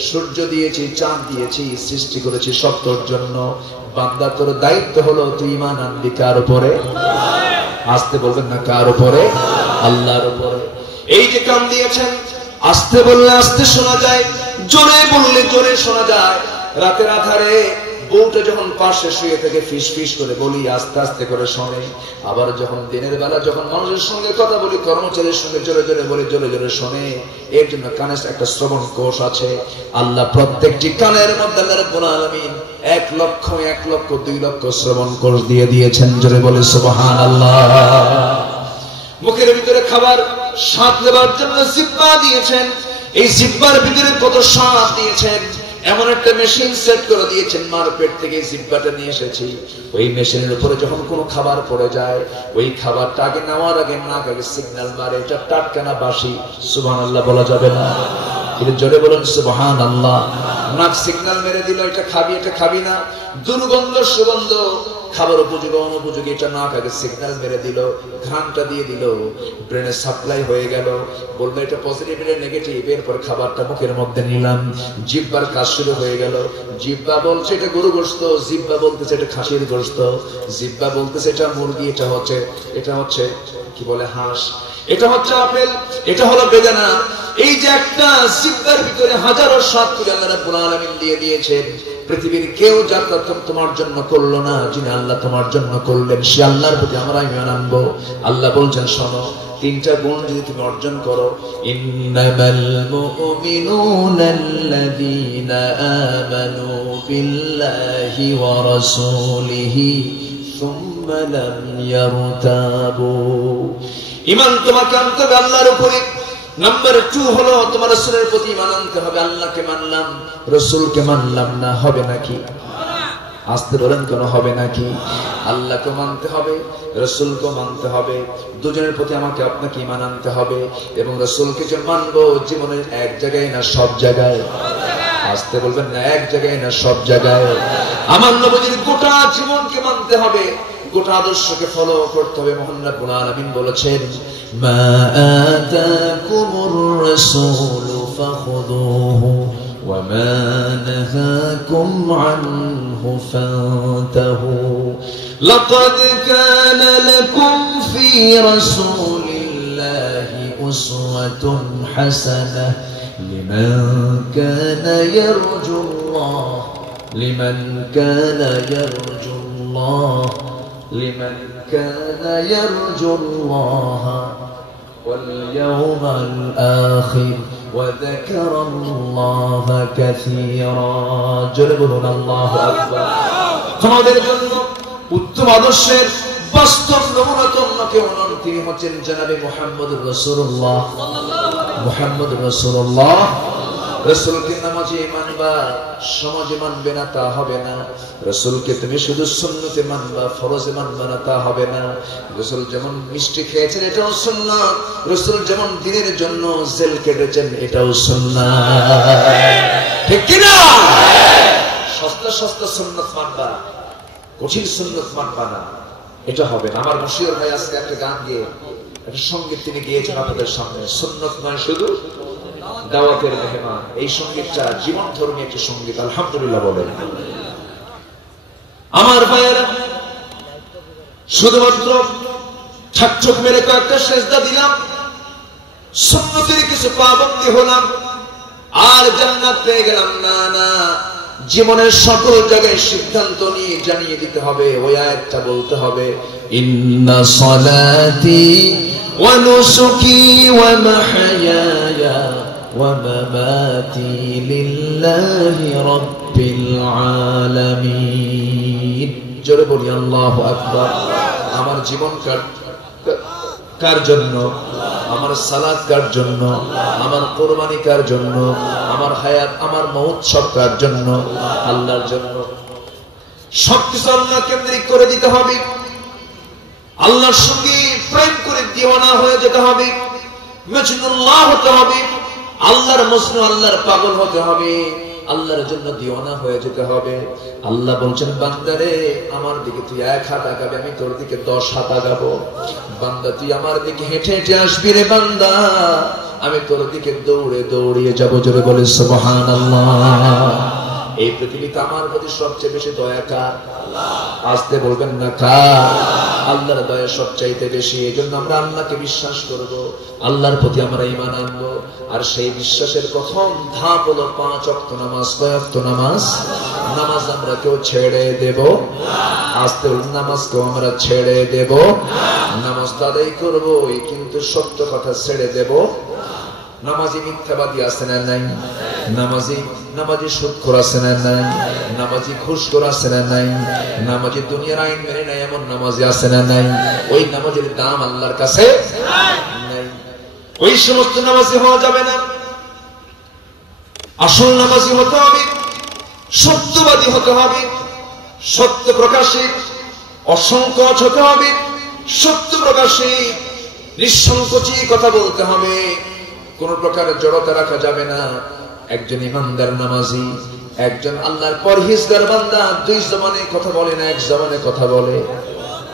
সূর্য দিয়েছি, চাঁদ দিয়েছি, সৃষ্টি করেছি সব তোর জন্য। বান্দা তোর দায়িত্ব হলো তুই ঈমান আনবি কার উপরে? আস্তে বলবেন না, কার উপরে? আল্লাহর উপরে। এই যে কান দিয়েছেন, আস্তে বললে আস্তে শোনা যায়, জোরে বললে জোরে শোনা যায়। রাতের আধারে বউটা যখন পাশে শুয়ে থেকে ফিস ফিস করে বলি, আস্তে আস্তে করে শোনে। আবার যখন দিনের বেলা যখন মানুষের সঙ্গে কথা বলি, কর্মচারীর সঙ্গে জোরে জোরে বলি, জোরে জোরে শোনে। এর জন্য কানে একটা শ্রবণ কোষ আছে। আল্লাহ প্রত্যেকটি কানের মধ্যে আল্লাহ রাব্বুল আলামিন 1 লক্ষ 1 লক্ষ 2 লক্ষ শ্রবণ কোষ দিয়ে দিয়েছেন। জোরে বলে সুবহানাল্লাহ। মুখের ভিতরে খাবার স্বাদ নেবার জন্য জিহ্বা দিয়েছেন। এই জিহ্বার ভিতরে কত স্বাদ দিয়েছেন, এমন একটা মেশিন সেট করে দিয়েছেন। মার পেট থেকে জিহ্বাটা নিয়ে এসেছি, ওই মেশিনের উপরে যখন কোনো খাবার পড়ে যায়, ওই খাবারটা আগে নেওয়ার আগে নাক আগে সিগন্যাল মারে, এটা টাটকা না বাসি। সুবহানাল্লাহ বলা যাবে না? কিন্তু জোরে বলুন সুবহানাল্লাহ। নাক সিগন্যাল মেরে দিল, এটা খাবি, এটা খাবি না, দুর্গন্ধ সুগন্ধ, খাবার উপযোগী অনুপযোগী, এটা নাক আগে সিগন্যাল মেরে দিল, ঘ্রাণটা দিয়ে দিল, ব্রেনে সাপ্লাই হয়ে গেল। বললো এটা পজিটিভ, এটা নেগেটিভ। এরপর খাবারটা মুখের মধ্যে নিলাম, জিহ্বার কাজ শুরু হয়ে গেল। জিহ্বা বলছে এটা গরু গোশত, জিহ্বা বলতেছে এটা খাসির গোশত, জিহ্বা বলতেছে এটা মুরগি, এটা হচ্ছে কি বলে হাঁস, এটা হচ্ছে আপেল, এটা হলো বেদানা। এই যে একটা জিহ্বার ভিতরে হাজারো স্বাদ তুলে আল্লাহ রাব্বুল আলামিন দিয়ে দিয়েছেন। পৃথিবীর কেউ যা তোমার জন্য করলো না, যিনি আল্লাহ তোমার জন্য করলেন, সে আল্লাহর প্রতি আমরা ঈমান আনবো। আল্লাহ বলছেন, শোনো, 3টা গুণ যদি তুমি অর্জন করো, ইন্নামাল মুমিনুনা আল্লাযীনা আমানু বিল্লাহি ওয়া রাসূলিহি সুম্মা লাম ইয়ারতাবু। ঈমান তোমাকে আনতে হবে আল্লাহর উপরে। নাম্বার 2 হলো তোমার রাসূলের প্রতি ঈমান আনতে হবে। আল্লাহকে মানলাম, রাসূলকে মানলাম না, হবে নাকি? আস্তে বলেন, কেন হবে নাকি? আল্লাহকে মানতে হবে, রাসূলকে মানতে হবে, দুজনের প্রতি আমাকে আপনাকে ঈমান আনতে হবে। এবং রাসূলকে যে মানবো জীবনের এক জায়গায় না সব জায়গায়। আস্তে বলবেন না, এক জায়গায় না সব জায়গায়। আমার নবীর গোটা জীবনকে মানতে হবে, গোটা আদর্শকে ফলো করতে হবে। মহান রব্বুল আলামিন বলেছেন, মা আতাকুমুর রাসূলু ফাখুযুহু ওয়া মা নাহাকুম আনহু ফান্তাহু লাকাদ কানা লাকুম ফি রাসূলিল্লাহি উসওয়াতুন হাসানাহ লিমান কানা ইয়ারজুল্লাহ لمن كان يرجو الله واليوم الآخر وذكر الله كثيرا। جلبنا الله أكبر। তোমাদের জন্য উত্তম আদর্শের বাস্তব নমুনাতম কেউ নন, তিনি হচ্ছেন জনাবে মুহাম্মদুর রাসূলুল্লাহ। মুহাম্মদুর রাসূলুল্লাহ। রাসূলকে নামাজে মানবা, সমাজে মানবে না তা হবে না। রাসূলকে তুমি শুধু সুন্নতে মানবা, ফরজে মানবা না তা হবে না। রাসূল যেমন মিষ্টি খেয়েছেন এটাও সুন্নাত, রাসূল যেমন দিনের জন্য জেল কেটেছেন এটাও সুন্নাত। ঠিক কি না? সস্তা সস্তা সুন্নাত মানবা, কঠিন সুন্নাত মানবা না, এটা হবে না। আমার মুশির ভাই আজকে একটা গান গেয়ে একটা সঙ্গীত তিনি গিয়েছেন আপনাদের সামনে। সুন্নাত নয় শুধু দাওয়াতের মেহমান। এই সঙ্গীতটা জীবন ধর্মী একটি সঙ্গীত। আলহামদুলিল্লাহ বলেন। আমার ভাইয়েরা, শুধুমাত্র ঠাকঠুক মেরে কয়েকটা সেজদা দিলাম, সুন্নতের কিছু পাবন্দি হলাম আর জান্নাত পেয়ে গেলাম না, না। জীবনের সকল জায়গায় সিদ্ধান্ত নিয়ে জানিয়ে দিতে হবে, ওই আয়াতটা বলতে হবে, ইন্না সালাতি ওয়া নুসুকি ওয়া মাহইয়ায়া ওয়া মামাতি লিল্লাহি রাব্বিল আলামিন। জোরে বলি আল্লাহু আকবার। আমার জীবন কার জন্য? আমার সালাত কার জন্য? আমার কুরবানি কার জন্য? আমার হায়াত, আমার মওত সব কার জন্য? আল্লাহর জন্য। সবকিছু আল্লাহ কেন্দ্রিক করে দিতে হবে, আল্লাহর সঙ্গে প্রেম করে দিওয়ানা হয়ে যেতে হবে। মাজনুল্লাহ হতে হবে, আল্লাহর মজনু, আল্লাহর পাগল হতে হবে, আল্লাহর জন্য দিওয়ানা হয়ে যেতে হবে। আল্লাহ বলছেন, বান্দারে আমার দিকে তুই 1 হাত আগাবে, আমি তোর দিকে 10 হাত আগাবো। বান্দা তুই আমার দিকে হেঁটে হেঁটে আসবি রে বান্দা, আমি তোর দিকে দৌড়ে দৌড়িয়ে যাবো। জোরে বলে সুবহানাল্লাহ। এই পৃথিবীতে আমার প্রতি সবচেয়ে বেশি দয়া কার? আসতে বলবেন না কার? আল্লাহর দয়া সবচাইতে বেশি। এজন্য আমরা আল্লাহকে বিশ্বাস করব, আল্লাহর প্রতি আমরা ঈমান আনবো। আর সেই বিশ্বাসের প্রথম ধাপ হলো 5 ওয়াক্ত নামাজ। কয় ওয়াক্ত নামাজ? নামাজ আমরা কেউ ছেড়ে দেব? আসতে নামাজ কেউ আমরা ছেড়ে দেব? নামাজ আদায় করবো, কিন্তু সত্য কথা ছেড়ে দেব। নামাজি মিথ্যাবাদী আছে না নাই? নামাজি সুদখোর আছে না নাই? নামাজি ঘুষখোর আছে না নাই? নামাজি দুনিয়ার আইন মেনে নাই এমন নামাজি আছে না নাই? ওই নামাজের দাম আল্লাহর কাছে নাই। ওই সমস্ত নামাজি হওয়া যাবে না। আসল নামাজি হতে হবে, সত্যবাদী হতে হবে, সত্য প্রকাশী, অসংকোচ হতে হবে, সত্য প্রকাশী, নিঃসংকোচী কথা বলতে হবে, কোন প্রকার জড়তা রাখা যাবে না। একজন ইমানদার নামাজি, একজন আল্লাহর পরহেজগার বান্দা 2 জবানে কথা বলে না, 1 জবানে কথা বলে।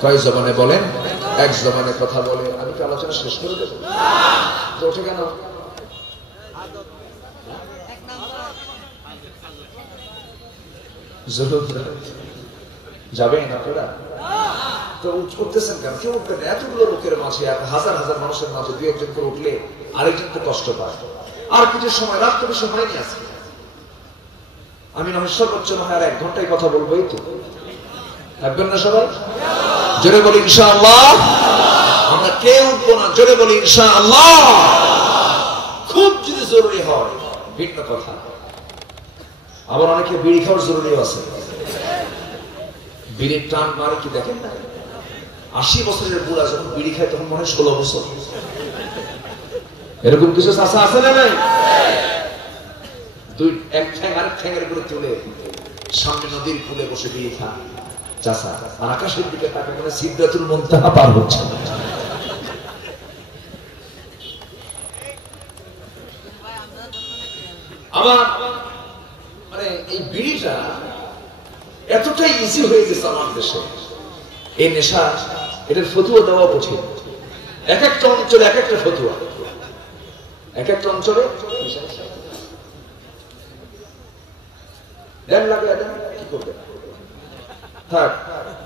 কয় জবানে বলেন? 1 জবানে কথা বলে। আমি কি আলোচনা শেষ করে দেব? তো ওঠে কেন? যাবে না তোরা? তো উঠতেছেন কেন? কেউ উঠবেন? এতগুলো লোকের মাঝে, হাজার হাজার মানুষের মাঝে 2-1 জন করে উঠলে আরেকজন তো কষ্ট পায়। আর কিছু সময়, রাত তো বেশি হয়নি আজকে। আমি না হয় সর্বোচ্চ না হয় আর 1 ঘন্টায় কথা বলবো। এই তো থাকবেন না সবাই? জোরে বলি ইনশাআল্লাহ। আমরা কেউ উঠবো না, জোরে বলি ইনশাআল্লাহ। খুব যদি জরুরি হয় ভিন্ন কথা। আবার অনেকে বিড়ি খাওয়ার জরুরিও আছে। বিড়ির টান মারে কি দেখেন না? 80 বছরের বুড়া যখন বিড়ি খায় তখন মনে হয় 16 বছর। এরকম কিছু চাচা আছে না নাই? 1 ঠ্যাং আরেক ঠ্যাঙের উপরে তুলে সামনে নদীর কূলে বসে বিড়ি খায় চাচা, আর আকাশের দিকে তাকে মানে সিদরাতুল মুনতাহা পার হচ্ছে। আমার মানে এই বিড়িটা এতটাই ইজি হয়ে গেছে আমার দেশে, এই নেশা, এটার ফতুয়া দেওয়া কঠিন। 1 একটা অঞ্চলে 1 একটা ফতুয়া, 1 একটা অঞ্চলে দেন লাগে কি করবে? থাক,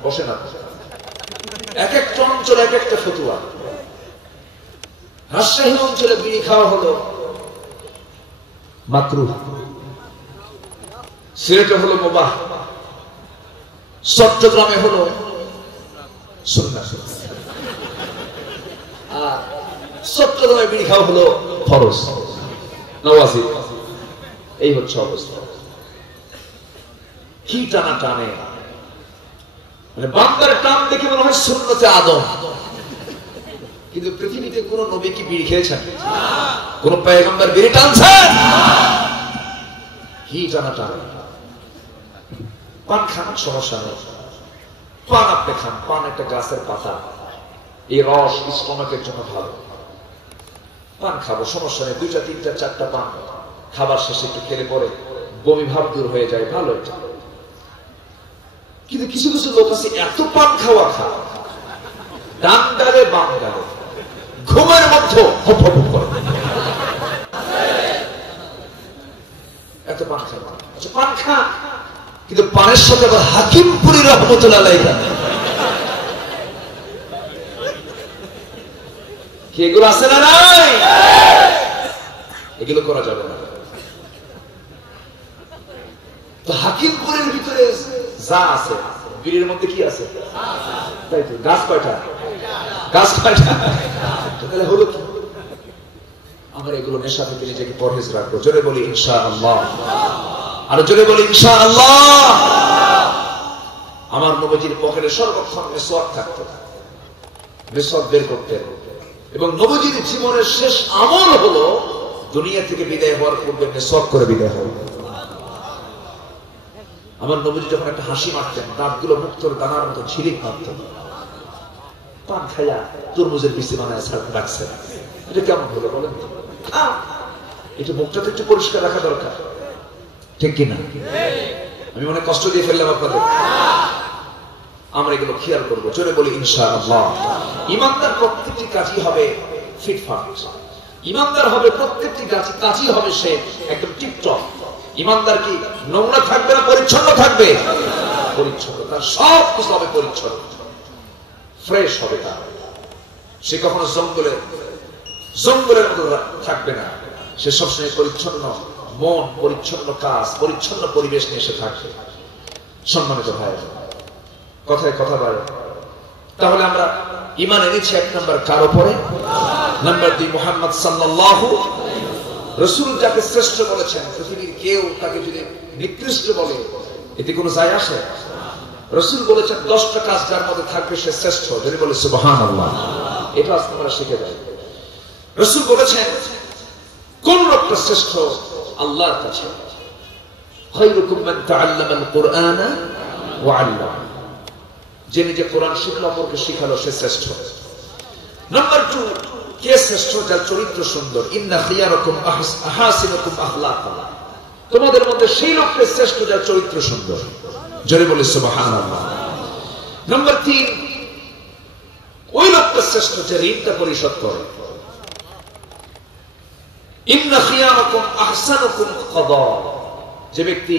বসে না। 1 একটা অঞ্চলে 1 একটা ফতুয়া। রাজশাহী অঞ্চলে বিড়ি খাওয়া হলো মাকরুহ, সিলেটে হলো মুবাহ, চট্টগ্রামে হলো সুন্নাহ, আর চট্টগ্রামে বিড়ি খাওয়া হলো ফরজ, নওয়াজিব। এই হচ্ছে অবস্থা। কি টানা টানে, মানে বান্দার টান দেখে মনে হয় সুন্নতে আদম। কিন্তু পৃথিবীতে কোন নবী কি বিড়ি খেয়েছেন? কোন পয়গম্বর বিড়ি টানছেন? কি টানা টানে। পান খান, সমস্যা নেই, পান আপনি খান। পান একটা গাছের পাতা, এই রস স্টমাকের জন্য ভালো। পান খাবো, সমস্যা নেই। 2টা 3টা 4টা পান খাবার শেষে একটু খেলে পরে বমি ভাব দূর হয়ে যায়, ভালো এটা। কিন্তু কিছু কিছু লোক আছে এত পান খাওয়া ডান ডালে বাম ডালে, ঘুমের মধ্যে হপ হপ করে এত পান খাওয়া। আচ্ছা, পান খা, কিন্তু পানের সাথে আবার হাকিমপুরি রহমতুল্লাহ আলাইহি কি এগুলো আছে না নাই? এগুলো করা যাবে না। তো হাকিমপুরের ভিতরে যা আছে, বীরের মধ্যে কি আছে? তাই তো, গাছ কয়টা? গাছ কয়টা? তাহলে হলো কি? আমরা এগুলো নেশা থেকে নিজেকে পরহেজ রাখবো। জোরে বলি ইনশাআল্লাহ। আর জোরে বলি ইনশাআল্লাহ। আমার নবীজির পকেটে সর্বক্ষণ মেসওয়াক থাকতো, মেসওয়াক বের করতে। এবং নবীজির জীবনের শেষ আমল হলো দুনিয়া থেকে বিদায় হওয়ার পূর্বে মেসওয়াক করে বিদায় হওয়া। আমার নবীজি যখন একটা হাসি মারতেন, দাঁতগুলো মুক্তোর দানার মতো ঝিলিক মারতেন। পান খাইয়া তরমুজের পিসি বানায় রাখছেন, এটা কেমন হলো বলেন? এটা মুখটাতে একটু পরিষ্কার রাখা দরকার, ঠিক কিনা? আমি অনেক কষ্ট দিয়ে ফেললাম আপনাদের। আমরা এগুলো খেয়াল করবো, জোরে বলি ইনশাআল্লাহ। ইমানদার প্রত্যেকটি কাজই হবে ফিটফাট, ইমানদার হবে প্রত্যেকটি কাজই হবে সে একদম টিপটপ। ইমানদার কি নোংরা থাকবে না পরিচ্ছন্ন থাকবে? পরিচ্ছন্ন, তার সব কিছু হবে পরিচ্ছন্ন, ফ্রেশ হবে। তার সে কখনো জঙ্গলের মতো থাকবে না, সে সবসময় পরিচ্ছন্ন মন, পরিচ্ছন্ন কাজ, পরিচ্ছন্ন পরিবেশ নিয়ে সে থাকবে। সম্মানিত ভাই, কথায় কথা বাড়ে। তাহলে আমরা ঈমান এনেছি এক নাম্বার কার উপরে? নাম্বার 2 মুহাম্মদ সাল্লাল্লাহু, রাসূল যাকে শ্রেষ্ঠ বলেছেন, পৃথিবীর কেউ তাকে যদি নিকৃষ্ট বলে এতে কোনো যায় আসে? রাসূল বলেছেন 10টা কাজ যার মধ্যে থাকবে সে শ্রেষ্ঠ, যদি বলে সুবহানাল্লাহ। এটা আজকে আমরা শিখে যাই। রাসূল বলেছেন কোন লোকটা শ্রেষ্ঠ আল্লাহর কাছে? খায়রুকুম মান তাআল্লামাল কুরআনা ওয়া আল্লামা, যে নিজে কোরআন শিখলো অপরকে শিখালো, সে শ্রেষ্ঠ। নাম্বার 2, কে শ্রেষ্ঠ? যার চরিত্র সুন্দর। ইন্না খিয়ারাকুম আহসিনুকুম আখলাকান, তোমাদের মধ্যে সেই লোকটা শ্রেষ্ঠ যার চরিত্র সুন্দর, জোরে বলে সুবহানাল্লাহ। নাম্বার 3, ওই লোকটা শ্রেষ্ঠ যে ঋণটা পরিশোধ করে। ইন্না খিয়ারাকুম আহসানুকুম কাদা, যে ব্যক্তি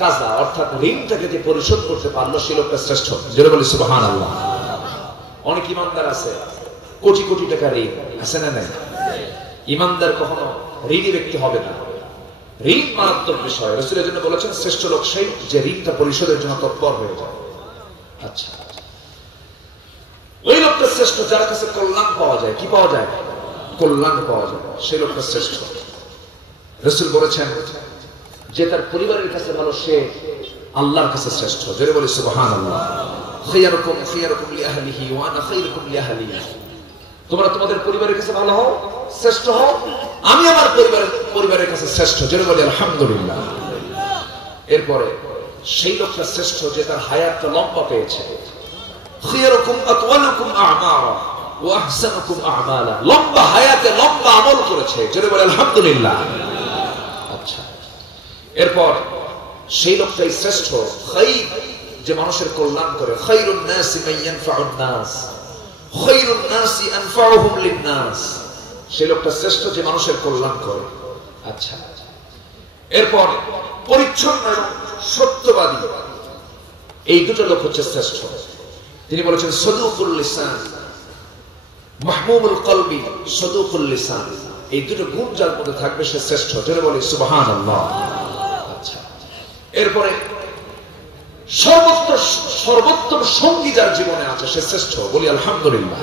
কাজা অর্থাৎ ঋণটাকে যে পরিশোধ করতে পারলো সেই লোকটা শ্রেষ্ঠ, জোরে বলি সুবহানাল্লাহ। অনেক ইমানদার আছে কোটি কোটি টাকা ঋণ আছে না নাই? ইমানদার কখনো ঋণী ব্যক্তি হবে না। ঋণ মারাত্মক বিষয়। রাসূলের জন্য বলেছেন শ্রেষ্ঠ লোক সেই যে ঋণটা পরিশোধের জন্য তৎপর হয়ে যায়। আচ্ছা, ওই লোকটা শ্রেষ্ঠ যার কাছে কল্যাণ পাওয়া যায়। কি পাওয়া যায়? কল্যাণ পাওয়া যায়, সেই লোকটা শ্রেষ্ঠ। রাসূল বলেছেন যে তার পরিবারের কাছে ভালো সে আল্লাহর কাছে শ্রেষ্ঠ, জোরে বলি সুবহানাল্লাহ। খায়রুকুম খায়রুকুম লিআহলিহি ওয়া আনা খায়রুকুম লিআহলি, তোমরা তোমাদের পরিবারের কাছে ভালো হও, শ্রেষ্ঠ হও, আমি আমার পরিবারের কাছে শ্রেষ্ঠ, জোরে বলি আলহামদুলিল্লাহ। এরপরে সেই লোকটা শ্রেষ্ঠ যে তার হায়াতটা লম্বা পেয়েছে। খায়রুকুম আতওয়ালুকুম আ'মারা ওয়া আহসানুকুম আ'মালা, লম্বা হায়াতে লম্বা আমল করেছে, জোরে বলি আলহামদুলিল্লাহ। আচ্ছা, এরপর সেই লোকটাই শ্রেষ্ঠ খায়র যে মানুষের কল্যাণ করে। খায়রুন নাসি মান ইয়ানফাউন নাস, খায়রুন নাসি আনফাউহুম লিন-নাস, সেই লোকটা শ্রেষ্ঠ যে মানুষের কল্যাণ করে। আচ্ছা, এরপর পরিচ্ছন্ন এবং সত্যবাদী, এই দুটো লোক হচ্ছে শ্রেষ্ঠ। তিনি বলেছেন সাদুকুল লিসান মাহমুমুল কলবি সাদুকুল লিসান, এই দুটো গুণ যার মধ্যে থাকবে সে শ্রেষ্ঠ, জোরে বলি সুবহানাল্লাহ। আচ্ছা, এরপরে সর্বোত্তম সঙ্গী যার জীবনে আছে সে শ্রেষ্ঠ, বলি আলহামদুলিল্লাহ,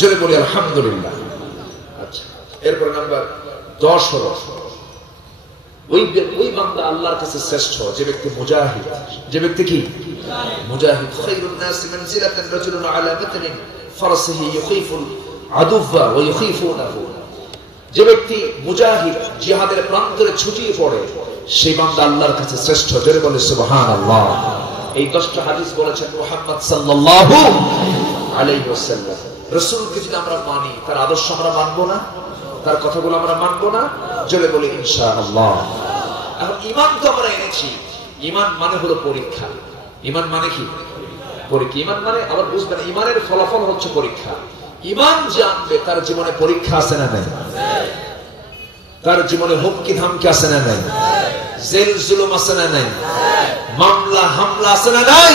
জোরে বলি আলহামদুলিল্লাহ। আচ্ছা, এরপরে নাম্বার 10 হলো ওই বান্দা আল্লাহর কাছে শ্রেষ্ঠ যে ব্যক্তি মুজাহিদ। যে ব্যক্তি কি? মুজাহিদ। খায়রুন নাসি মানজিলাতান রাজুলুন আলা মাতনিন ফারসিহি ইউখিফুল আদুওয়া ওয়া ইউখিফুনাহু, যে ব্যক্তি মুজাহিদ জিহাদের প্রান্তরে ছুটিয়ে পড়ে সেই বান্দা আল্লাহর কাছে শ্রেষ্ঠ, জোরে বলে সুবহানাল্লাহ। এই 10টা হাদিস বলেছেন মুহাম্মদ সাল্লাল্লাহু আলাইহি ওয়াসাল্লাম। রাসূলকে যদি আমরা মানি, তার আদর্শ আমরা মানবো না, তার কথাগুলো আমরা মানবো না, জোরে বলে ইনশাআল্লাহ। এখন ঈমান তো আমরা এনেছি, ঈমান মানে হলো পরীক্ষা। ঈমান মানে কি? পরীক্ষা। ঈমান মানে আবার বুঝবেন, ঈমানের ফলাফল হচ্ছে পরীক্ষা। ঈমান জানবে তার জীবনে পরীক্ষা আছে না নাই? তার জীবনে হুমকি ধামকি আছে না নাই? জেল জুলুম আছে না নাই? মামলা হামলা আছে না নাই?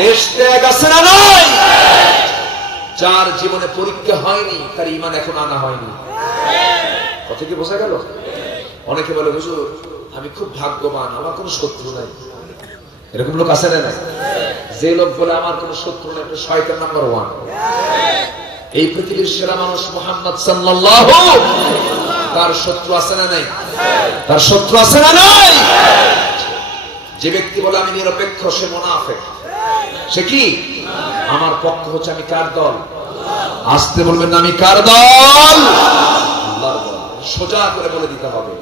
দেশ ত্যাগ আছে না নাই? যার জীবনে পরীক্ষা হয়নি তার ঈমান এখন আনা হয়নি। কথা কি বোঝা গেল? অনেকে বলে হুজুর আমি খুব ভাগ্যবান, আমার কোনো শত্রু নাই। এরকম লোক আছে না নাই? যে লোক বলে আমার কোনো শত্রু নাই, একটা শয়তান নাম্বার 1। এই পৃথিবীর সেরা মানুষ মুহাম্মদ সাল্লাল্লাহু, তার শত্রু আছে না নাই? তার শত্রু আছে না নাই? যে ব্যক্তি বলে আমি নিরপেক্ষ সে মুনাফিক। সে কি? আমার পক্ষ হচ্ছে, আমি কার দল? আসতে বলবেন না, আমি কার দল? আল্লাহর দল। সোজা করে বলে দিতে হবে,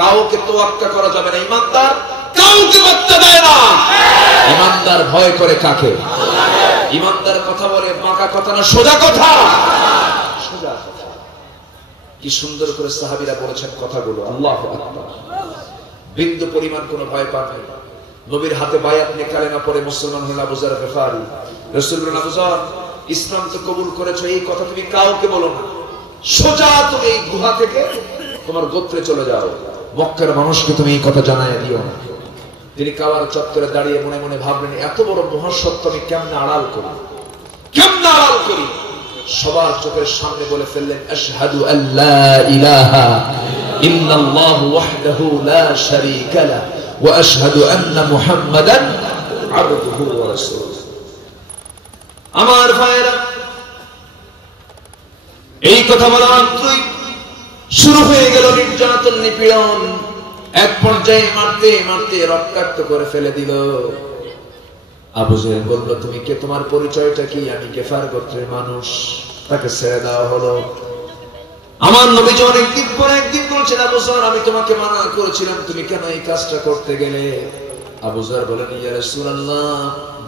কাউকে তোয়াক্কা করা যাবে না। ইমানদার কাউকে বার্তা দেয় না। ইমানদার ভয় করে কাকে? ইমানদার কথা বলে বাঁকা কথা না, সোজা কথা। সোজা কথা। কি সুন্দর করে সাহাবীরা বলেছেন কথাগুলো, আল্লাহু আকবার। বিন্দু পরিমাণ কোনো ভয় পান নাই। নবীর হাতে বায়াত নিয়ে কালেমা পড়ে মুসলমান হলেন আবু যর গফারি। রাসূল বলেন, আবু যর, ইসলাম তো কবুল করেছো, এই কথা তুমি কাউকে বলো না, সোজা তুমি এই গুহা থেকে তোমার গোত্রে চলে যাও, মক্কার মানুষকে তুমি এই কথা জানায় দিও না। তিনি কাবার চত্বরে দাঁড়িয়ে মনে মনে ভাবলেন, এত বড় মহাসত্য আমি কেমনে আড়াল করি, কেমনে আড়াল করি। সবার চোখের সামনে বলে ফেললেন, আশহাদু আল্লা ইলাহা ইল্লাল্লাহু ওয়াহদাহু লা শারীকা লাহু ওয়া আশহাদু আন্না মুহাম্মাদান আবদুহু ওয়া রাসূলুহু। আমার ভাইরা, এই কথা বলা মাত্রই শুরু হয়ে গেল নির্যাতন, নিপীড়ন। এক পর্যায়ে মারতে মারতে রক্তাক্ত করে ফেলে দিল। আবু জেহেল বলল, তুমি কে, তোমার পরিচয়টা কি? আমি গেফার গোত্রের মানুষ। তাকে ছেড়ে দেওয়া হলো। আমার নবীজি অনেকদিন পর একদিন বলছেন, আবু যর, আমি তোমাকে মানা করেছিলাম, তুমি কেন এই কাজটা করতে গেলে? আবু যর বলেন, ইয়া রাসূলুল্লাহ,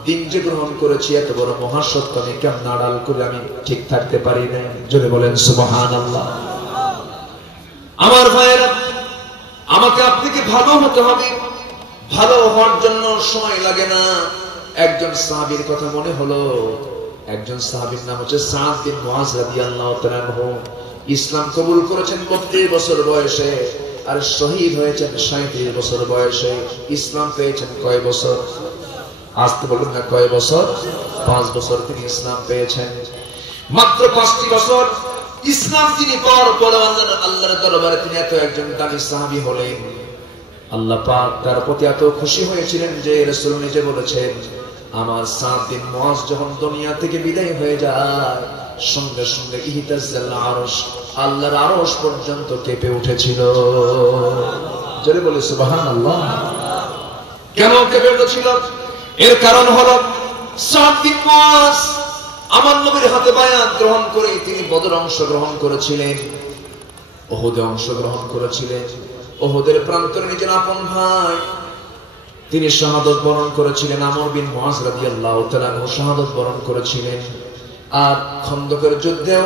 দিন যে গ্রহণ করেছি, এত বড় মহাসত্য আমি কেমন আড়াল করে আমি ঠিক থাকতে পারি না। জোরে বলেন সুবহানাল্লাহ। আমার ভাইয়েরা, আমাকে আপনাকে ভালো হতে হবে। ভালো হওয়ার জন্য সময় লাগে না। একজন সাহাবীর কথা মনে হলো। একজন সাহাবীর নাম হচ্ছে সাদ বিন মুআজ রাদিয়াল্লাহু তাআলা আনহু। ইসলাম কবুল করেছেন 32 বছর বয়সে, আর শহীদ হয়েছেন 37 বছর বয়সে। ইসলাম পেয়েছেন কয় বছর? আসতে বলুন না, কয় বছর? 5 বছর তিনি ইসলাম পেয়েছেন। মাত্র 5টি বছর ইসলাম তিনি পাওয়ার পর আল্লাহর দরবারে তিনি এত একজন দামি সাহাবী হলেন। আল্লাহ পাক তার প্রতি এত খুশি হয়েছিলেন যে রাসূল নিজে বলেছেন, আমার সাদ বিন মুআজ যখন দুনিয়া থেকে বিদায় হয়ে যায়, সঙ্গে সঙ্গে ইহতাজ্জাল আরশ, আল্লাহর আরশ পর্যন্ত কেঁপে উঠেছিল। জোরে বলে সুবহানাল্লাহ। কেন কেঁপে উঠেছিল? এর কারণ হলো সাদ বিন মুআজ আমার নবীর হাতে বায়াত গ্রহণ করে তিনি বদর অংশগ্রহণ করেছিলেন, উহুদে অংশগ্রহণ করেছিলেন। উহুদের প্রান্তরে নিজের আপন ভাই তিনি শাহাদাত বরণ করেছিলেন। আমর বিন মুআজ রাদিয়াল্লাহু তাআলা আনহু শাহাদাত বরণ করেছিলেন। আর খন্দকের যুদ্ধেও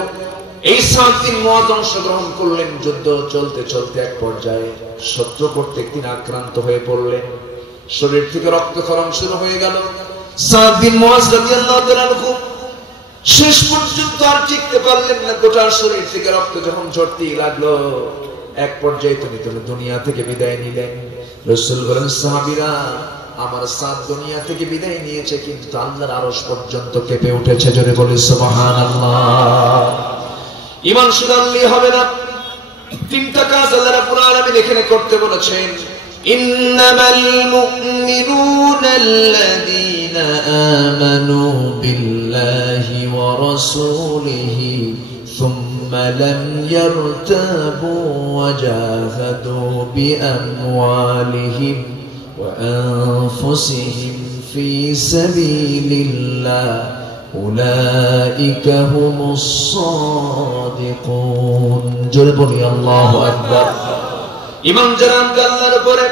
এই সাদ বিন মুআজ অংশগ্রহণ করলেন। যুদ্ধ চলতে চলতে এক পর্যায়ে শত্রু কর্তৃক তিনি আক্রান্ত হয়ে পড়লেন। শরীর থেকে রক্তক্ষরণ শুরু হয়ে গেল। সাদ বিন মুআজ রাদিয়াল্লাহু তাআলা আনহু শেষ পর্যন্ত আর টিকতে পারলেন না। গোটা শরীর থেকে রক্ত যখন ঝরতেই লাগলো, এক পর্যায়ে তিনি দুনিয়া থেকে বিদায় নিলেন। রাসূল বলেন, সাহাবীরা, আমার সাদ দুনিয়া থেকে বিদায় নিয়েছে, কিন্তু আল্লাহর আরশ পর্যন্ত কেঁপে উঠেছে। জোরে বলি সুবহানাল্লাহ। ঈমান শুধু আনলেই হবে না, তিনটা কাজ আল্লাহ রাব্বুল আলামিন এখানে করতে বলেছেন। ইন্নামাল মুমিনুনা আল্লাযীনা আমানু বিল্লাহি ওয়া রাসূলিহি সুম্মা লাম ইয়ারতাবু ওয়া জাহাদু বিআমওয়ালিহিম ওয়া আনফুসিহিম ফি সাবিলিল্লাহ উলাইকা হুমুস সাদিকুন। জোরে বলি আল্লাহু আকবার। ঈমান যারা আল্লাহর উপরে,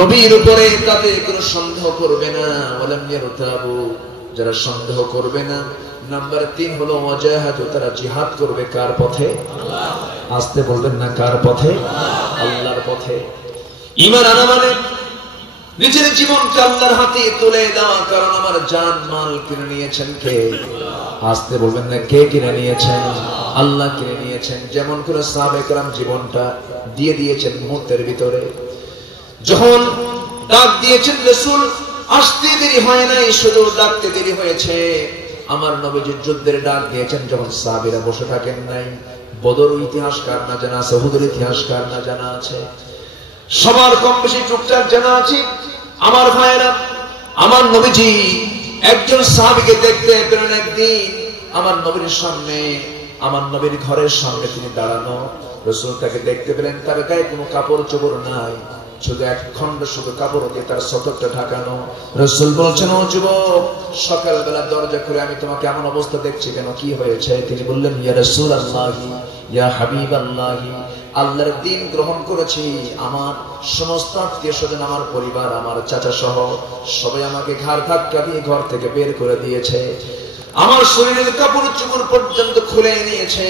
নবীর উপরে, তাতে কোনো সন্দেহ করবে না। ওয়ালাম ইয়ারতাবু, যারা সন্দেহ করবে না। নাম্বার 3 হলো ওয়াজাহাদু, তারা জিহাদ করবে কার পথে? আল্লাহ। আসতে বলবেন না, কার পথে? আল্লাহর পথে। ঈমান আনা মানে নিজের জীবনকে আল্লাহর হাতে তুলে দেওয়া। কারণ আমার জান মাল কিনে নিয়েছেন কে? আসতে বলবেন না, কে কিনে নিয়েছেন? আল্লাহ কিনে নিয়েছেন। যেমন করে সাহাবায়ে কেরাম জীবনটা দিয়ে দিয়েছেন মুহূর্তের ভিতরে। যখন ডাক দিয়েছেন রাসূল, আসতে দেরি হয় নাই, শুধু ডাকতে দেরি হয়েছে। আমার নবীজি যুদ্ধের ডাক দিয়েছেন যখন সাহাবীরা বসে থাকেন নাই। বদর ইতিহাস কার না জানা আছে? উহুদের ইতিহাস কার না জানা আছে? সবার কম বেশি টুকটাক জানা আছে। আমার ভাইয়েরা, আমার নবীজি একজন সাহাবীকে দেখতে পেলেন। একদিন আমার নবীর সামনে, আমার নবীর ঘরের সামনে তিনি দাঁড়ানো। রাসূল তাকে দেখতে পেলেন। তার গায়ে কোনো কাপড় চোপড় নাই, শুধু এক খণ্ড শুধু কাপড় দিয়ে তার সতরটা ঢাকানো। রাসূল বলছেন, ও যুবক, সকালবেলা দরজা খুলে আমি তোমাকে এমন অবস্থা দেখছি কেন, কি হয়েছে? তিনি বললেন, ইয়া রাসূলুল্লাহি, ইয়া হাবিবাল্লাহি, আল্লাহর দ্বীন গ্রহণ করেছি। আমার সমস্ত আত্মীয় স্বজন, আমার পরিবার, আমার চাচা সহ সবাই আমাকে ঘাড় ধাক্কা দিয়ে ঘর থেকে বের করে দিয়েছে। আমার শরীরের কাপড় চোপড় পর্যন্ত খুলে নিয়েছে,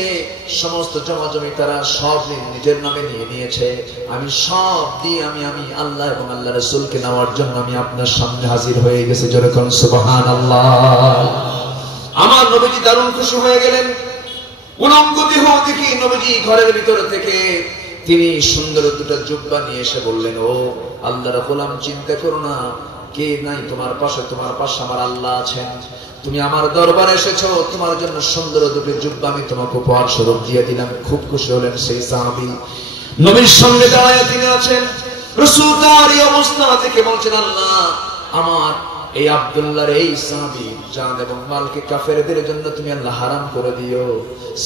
সমস্ত জমা জমি তারা সব নিজের নামে নিয়ে নিয়েছে। আমি সব দিয়ে আমি আল্লাহ এবং আল্লাহ রাসূলকে নেওয়ার জন্য আমি আপনার সামনে হাজির হয়ে গেছি। জোরে কোন সুবহানাল্লাহ। আমার নবীজি দারুণ খুশি হয়ে গেলেন। উলঙ্গ দেহ দেখি নবীজি ঘরের ভিতর থেকে তিনি সুন্দর দুটো জুব্বা নিয়ে এসে বললেন, ও আল্লাহর গোলাম, চিন্তা করো না, কে নাই তোমার পাশে আমার আল্লাহ আছেন। তুমি আমার দরবারে এসেছো, তোমার জন্য সুন্দর দুটো জুব্বা আমি তোমাকে উপহার স্বরূপ দিয়ে দিলাম। খুব খুশি হলেন সেই সাহাবী। নবীর সঙ্গে দাঁড়ায় তিনি আছেন। রাসূল তার এই অবস্থা দেখে বলছেন, আল্লাহ, আমার এই আব্দুল্লাহর এই সাহাবী জান এবং মালকে কাফেরদের জন্য তুমি আল্লাহ হারাম করে দিও।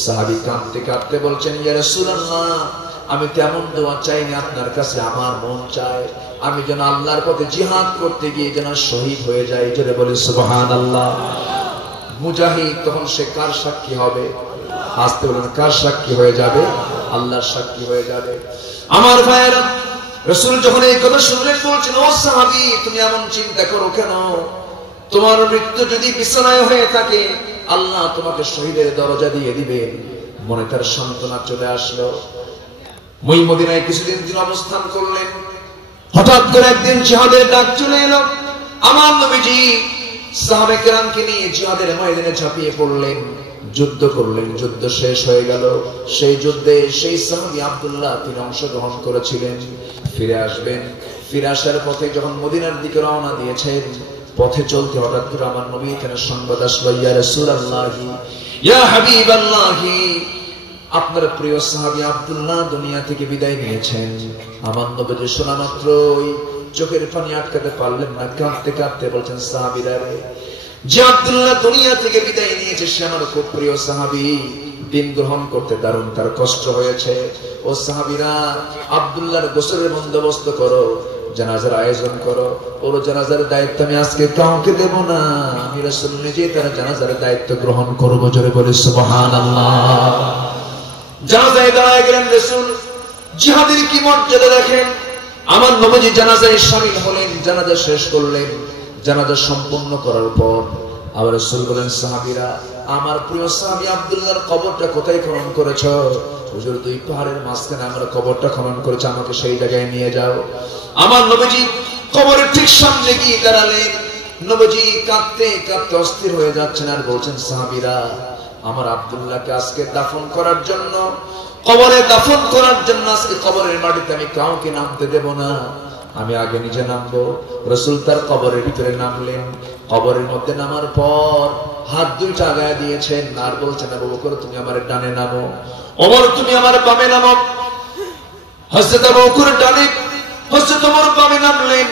সাহাবী কাঁদতে কাঁদতে বলছেন, ইয়া রাসূলুল্লাহ, আমি তেমন দোয়া চাইনি আপনার কাছে, আমার মন চায় আমি যেন আল্লাহর পথে জিহাদ করতে গিয়ে যেন শহীদ হয়ে যাই। জোরে বলি সুবহানাল্লাহ। মুজাহিদ তখন সে কার সাক্ষী হবে? আসতে বলেন, কার সাক্ষী হয়ে যাবে? আল্লাহর সাক্ষী হয়ে যাবে। আমার ভাইয়েরা, রাসূল যখন এই কথা শুনলেন বলছেন, ও সাহাবী, তুমি এমন চিন্তা করো কেন? তোমার মৃত্যু যদি বিছানায় হয়ে থাকে, আল্লাহ তোমাকে শহীদের দরজা দিয়ে দিবেন। মনে তার সান্ত্বনা চলে আসলো। মদিনায় কিছুদিন তিনি অবস্থান করলেন। হঠাৎ করে একদিন জিহাদের ডাক চলে এলো। আমার নবীজি সাহাবে কেরামকে নিয়ে জিহাদের ময়দানে ঝাঁপিয়ে পড়লেন, যুদ্ধ করলেন। যুদ্ধ শেষ হয়ে গেল। সেই যুদ্ধে সেই সাহাবী আব্দুল্লাহ তিনি অংশগ্রহণ করেছিলেন। ফিরে আসবেন। ফিরে আসার পথে যখন মদিনার দিকে রওনা দিয়েছেন, পথে চলতে হঠাৎ করে আমার নবী এখানে সংবাদ আসলো, ইয়া রাসূলুল্লাহি, ইয়া হাবিবাল্লাহি, আপনার প্রিয় সাহাবী আব্দুল্লাহ দুনিয়া থেকে বিদায় নিয়েছেন। আমার নবী শোনা মাত্রই চোখের পানি আটকাতে পারলেন না, কাঁদতে কাঁদতে বলছেন, সাহাবীরা রে, যে আব্দুল্লাহ দুনিয়া থেকে বিদায় নিয়েছে সে আমার খুব প্রিয় সাহাবী। দিন গ্রহণ করতে দারুণ তার কষ্ট হয়েছে। ও সাহাবীরা, আব্দুল্লাহর গোসলের বন্দোবস্ত করো, জানাজার আয়োজন করো। ওর জানাজার দায়িত্ব আমি আজকে কাউকে দেব না, আমি রাসূল নিজে তার জানাজার দায়িত্ব গ্রহণ করব। জোরে বলি সুবহানাল্লাহ। জানাজায় দাঁড়ায় গেলেন রাসূল। জিহাদের কি মর্যাদা দেখেন। আমার নবীজি জানাজায় শামিল হলেন, জানাজা শেষ করলেন। জানাজা সম্পন্ন করার পর আবার রাসূল বলেন, সাহাবীরা, আমার প্রিয় সাহাবী আব্দুল্লাহর কবরটা কোথায় খনন করেছো? হুজুর, দুই পাহাড়ের মাঝখানে আমার কবরটা খনন করেছে, আমাকে সেই জায়গায় নিয়ে যাও। আমার নবীজি কবরের ঠিক সামনে গিয়ে দাঁড়ালেন। নবীজি কাঁদতে কাঁদতে অস্থির হয়ে যাচ্ছেন আর বলছেন, সাহাবীরা, আমার আব্দুল্লাহকে আজকে দাফন করার জন্য, কবরে দাফন করার জন্য আজকে কবরের মাটিতে আমি কাউকে নামতে দেব না, আমি আগে নিজে নামবো। রাসূল তার কবরের ভিতরে নামলেন। কবরের মধ্যে নামার পর হাত দুইটা আগায় দিয়েছেন আর বলছেন, আবু বকর, তুমি আমার ডানে নামো, ওমর তুমি আমার বামে নামো। হযরত আবু বকর ডানে, হযরত ওমর বামে নামলেন।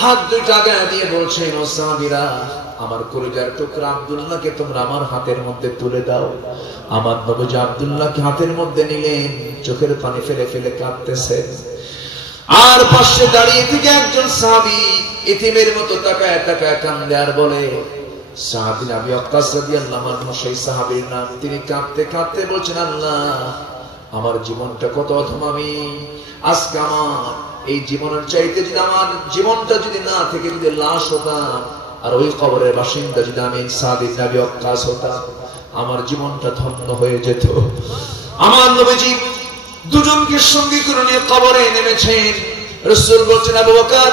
হাত দুইটা আগায় দিয়ে বলছেন, ও সাহাবীরা, আমার কলিজার টুকরা আব্দুল্লাহকে তোমরা আমার হাতের মধ্যে তুলে দাও। আমার নবী আব্দুল্লাহকে হাতের মধ্যে নিলেন, চোখের পানি ফেলে ফেলে কাঁদতেছেন। আর পাশে দাঁড়িয়ে থেকে একজন সাহাবী ইতিমের মতো তাকায় তাকায় কান্দে আর বলে, সাহাবী আবু ওয়াক্কাস রাদিয়াল্লাহু আনহু সেই সাহাবীর নাম। তিনি কাঁদতে কাঁদতে বলছেন, আল্লাহ, আমার জীবনটা কত অধমামি। আজকে আমার এই জীবনের চাইতে যদি আমার জীবনটা যদি না থেকে যদি লাশ হতাম, আর ওই কবরের বাসিন্দা যদি আমি সাদ ইবনে আবি ওয়াক্কাস হতাম, আমার জীবনটা ধন্য হয়ে যেত। আমার নবীজি দুজনকে সঙ্গে করে নিয়ে কবরে নেমেছেন। রাসূল বলছেন, আবু বকর,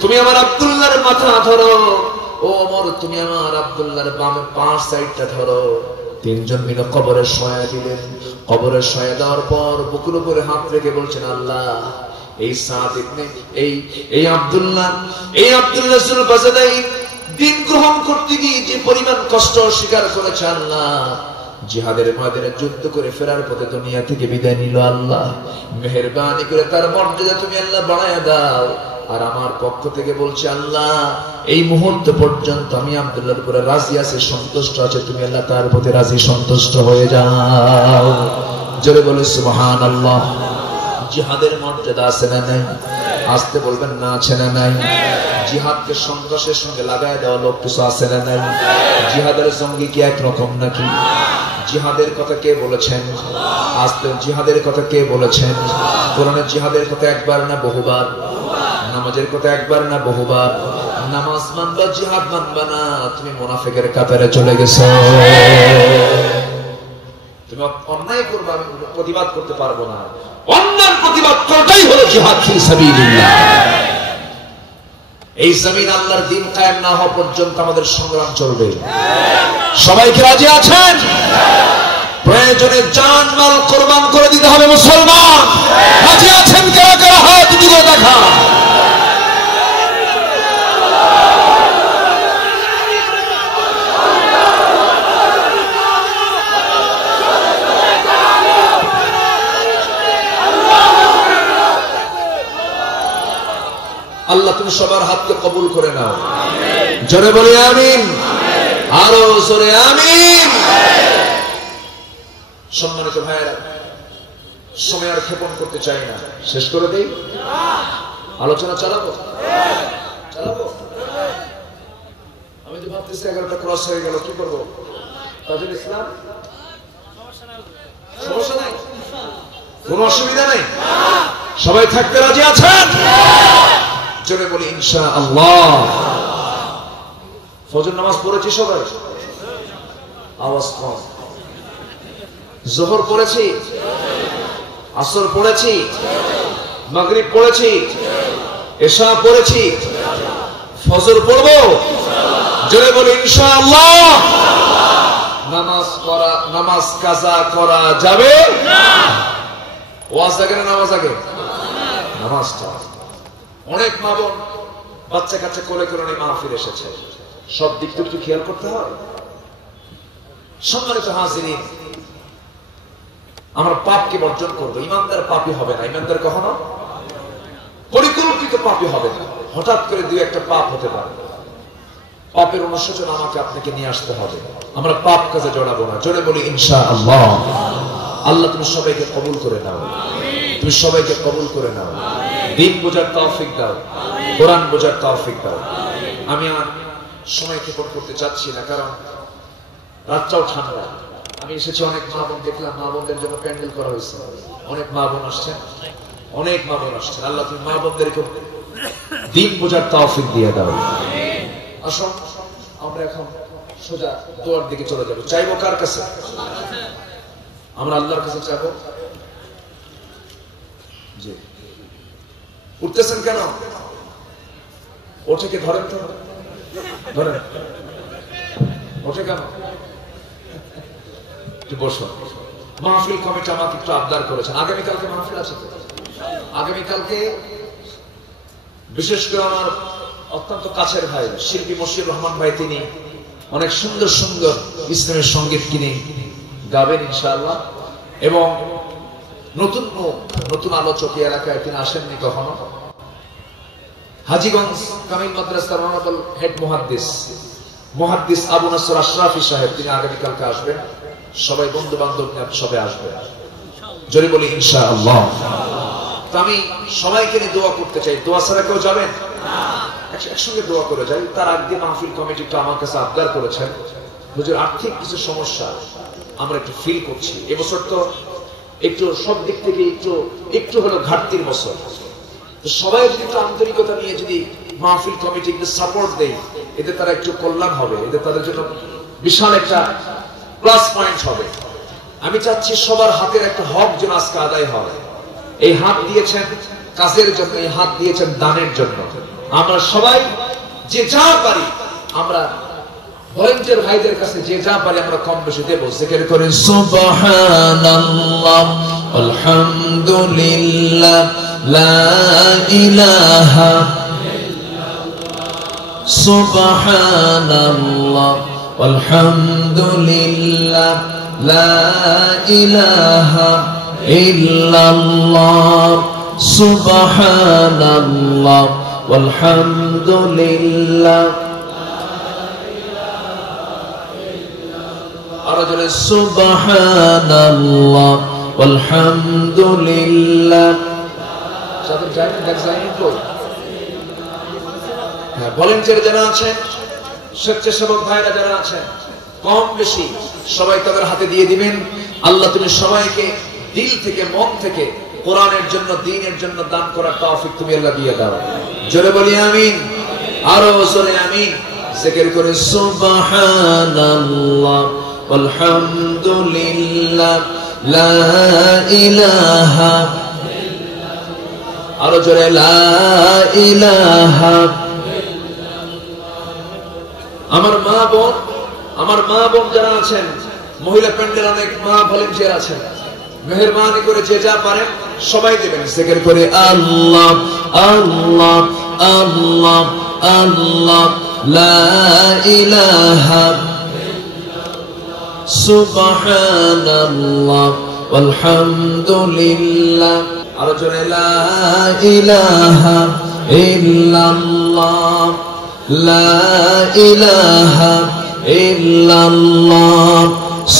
তুমি আমার আব্দুল্লাহর মাথা ধরো। ও ওমর, তুমি আমার আব্দুল্লাহর বামে পাঁচ সাইডটা ধরো। তিনজন মিলে কবরে শোয়া দিলেন। কবরে শোয়া দেওয়ার পর বুকের উপরে হাত রেখে বলছেন, আল্লাহ, এই সাদ ইবনে এই আব্দুল্লাহ জুলবাজাদাই দিন গ্রহণ করতে গিয়ে যে পরিমাণ কষ্ট স্বীকার করেছে, আল্লাহ, জিহাদের ময়দানে যুদ্ধ করে ফেরার পথে দুনিয়া থেকে বিদায় নিল, আল্লাহ, মেহেরবানি করে তার মর্যাদা তুমি আল্লাহ বাড়ায়া দাও। আর আমার পক্ষ থেকে বলছি, আল্লাহ, এই মুহূর্ত পর্যন্ত আমি আব্দুল্লাহর উপরে রাজি আছি, সন্তুষ্ট আছে, তুমি আল্লাহ তার প্রতি রাজি সন্তুষ্ট হয়ে যাও। জোরে বলে সুবহানাল্লাহ। জিহাদের মর্যাদা আছে না নাই? আসতে বলবেন, না আছে না নাই? জিহাদকে সন্ত্রাসের সঙ্গে লাগায় দেওয়া লোক কিছু আছে না নাই? জিহাদের সঙ্গে কি একরকম নাকি? জিহাদের কথা কে বলেছেন? আসতে জিহাদের কথা কে বলেছেন? কোরআনে জিহাদের কথা একবার না বহুবার? না নামাজের কথা একবার না বহুবার। নামাজ মানবা, জিহাদ মানবা না, তুমি মুনাফিকের কাতারে চলে গেছো। তুমি অন্যায় করবে, আমি প্রতিবাদ করতে পারবো না। অন্যায় প্রতিবাদ করাটাই হলো জিহাদ ফি সাবিলিল্লাহ। এই জমিন আল্লাহর দ্বীন কায়েম না হওয়া পর্যন্ত আমাদের সংগ্রাম চলবে। সবাই কি রাজি আছেন? প্রয়োজনে জান মাল কোরবান করে দিতে হবে মুসলমান। রাজি আছেন? কারা কারা হাত তুলে দেখা। আল্লাহ তুমি সবার হাতকে কবুল করে নাও। জোরে বলি আমিন। আরো জোরে আমিন। সম্মানিত ভাইয়েরা, সময় আর ক্ষেপণ করতে চাই না, শেষ করে দেই। আলোচনা চালাবো? আমি তো ভাবতেছি 11টা ক্রস হয়ে গেল, কি করবো? তাজুল ইসলাম, সমস্যা নাই, কোনো অসুবিধা নেই, সবাই থাকতে রাজি আছেন? জোরে বলি ইনশাআল্লাহ। ফজর নামাজ পড়েছি সবাই? আওয়াজ কম। যোহর পড়েছি, আসর পড়েছি, মাগরিব পড়েছি, এশা পড়েছি, ফজর পড়বো? জোরে বলি ইনশাআল্লাহ। নামাজ কাজা করা যাবে না। ওয়াজ আগে না নামাজ আগে? নামাজটা। অনেক মা বোন বাচ্চা কাচ্চা কোলে করে নিয়ে মাহফিল এসেছে, সব দিক তো একটু খেয়াল করতে হয়। সম্মানিত হাজিরিন, আমরা পাপকে বর্জন করবো। ইমানদার পাপী হবে না। ইমানদার কখনো পরিকল্পিত পাপী হবে না। হঠাৎ করে দুই একটা পাপ হতে পারে। পাপের অনুশোচনা আমাকে আপনাকে নিয়ে আসতে হবে। আমরা পাপ কাজে জড়াবো না। জোরে বলি ইনশাআল্লাহ। আল্লাহ তুমি সবাইকে কবুল করে নাও। তুমি সবাইকে কবুল করে নাও। দিন বোঝার তৌফিক দাও, কোরআন বোঝার তৌফিক দাও। আমি আর সময় ক্ষেপণ করতে চাচ্ছি না, কারণ রাতটাও ঠান্ডা। আমি এসেছি, অনেক মা বোন দেখলাম, মা বোনদের জন্য প্যান্ডেল করা হয়েছে। অনেক মা বোন আসছেন, অনেক মা বোন আসছেন। আল্লাহ তুমি মা বোনদেরকে দিন বোঝার তৌফিক দিয়ে দাও। আসুন আমরা এখন সোজা দোয়ার দিকে চলে যাবো। চাইবো কার কাছে? আমরা আল্লাহর কাছে চাইবো। জি, উঠতেছেন কেন? ওঠে কে? ধরেন তো, ধরেন। ওঠে কেন? বসো। মাহফিল কমিটি আমাকে একটু আবদার করেছেন, আগামীকালকে মাহফিল আছে। আগামীকালকে বিশেষ করে আমার অত্যন্ত কাছের ভাই শিল্পী মশিউর রহমান ভাই, তিনি অনেক সুন্দর সুন্দর ইসলামের সঙ্গীত কিনে গাবেন ইনশাআল্লাহ। এবং নতুন নতুন আলোচক এলাকায় তিনি আসেননি কখনো। হাজীগঞ্জ কামিল মাদ্রাসার অনারেবল হেড মুহাদ্দিস আবু নাসর আশরাফি সাহেব, তিনি আগামীকালকে আসবেন। সবাই বন্ধু বান্ধব সবে আসবে। জোরে বলি ইনশাআল্লাহ। তো আমি সবাইকে নিয়ে দোয়া করতে চাই। দোয়া ছাড়া কেউ যাবেন? একসঙ্গে দোয়া করে যাই। তার আগে মাহফিল কমিটিটা আমার কাছে আবদার করেছেন, হুজুর আর্থিক কিছু সমস্যা আমরা একটু ফিল করছি। এবছর তো একটু সব দিক থেকে একটু হলো ঘাটতির বছর। সবাই যদি একটু আন্তরিকতা নিয়ে যদি মাহফিল কমিটি একটু সাপোর্ট দেয়, এতে তারা একটু কল্যাণ হবে, এতে তাদের জন্য বিশাল একটা প্লাস পয়েন্ট হবে। আমি চাচ্ছি সবার হাতের একটা হক যেন আজকে আদায় হয়। এই হাত দিয়েছেন কাজের জন্য, এই হাত দিয়েছেন দানের জন্য। আমরা সবাই যে যা পারি, আমরা ভলেন্টিয়ার ভাইদের কাছে যে যা পারি আমরা কম বেশি দেব। জিকির করে সুবহানাল্লাহ আলহামদুলিল্লাহ লা ইলাহা ইল্লাল্লাহ সুবহানাল্লাহ আলহামদুলিল্লাহ লা ইলাহা ইল্লাল্লাহ সুবহানাল্লাহ আলহামদুলিল্লাহ আরজলে সুবহানাল্লাহ আলহামদুলিল্লাহ। সাথে যাই না যাই তো। হ্যাঁ, ভলেন্টিয়ার যারা আছেন, স্বেচ্ছাসেবক ভাইরা যারা আছেন, কম বেশি সবাই তাদের হাতে দিয়ে দিবেন। আল্লাহ তুমি সবাইকে দিল থেকে মন থেকে কোরআনের জন্য, দ্বীনের জন্য দান করার তৌফিক তুমি আল্লাহ দিয়ে দাও। জোরে বলি আমিন, আরো জোরে আমিন। জিকির করে সুবহানাল্লাহ আলহামদুলিল্লাহ লা ইলাহা, আরো জোরে লা ইলাহা। আমার মা বোন যারা আছেন, মহিলা প্যান্ডেল অনেক মা ভলেন্টিয়ার আছেন, মেহেরবানি করে যে যা পারেন সবাই দেবেন। জিকির করে আল্লাহ আল্লাহ আল্লাহ আল্লাহ লা ইলাহা সুবহানাল্লাহ আলহামদুলিল্লাহ, আরো জোরে লা ইলাহা ইল্লাল্লাহ লা ইলাহা ইল্লাল্লাহ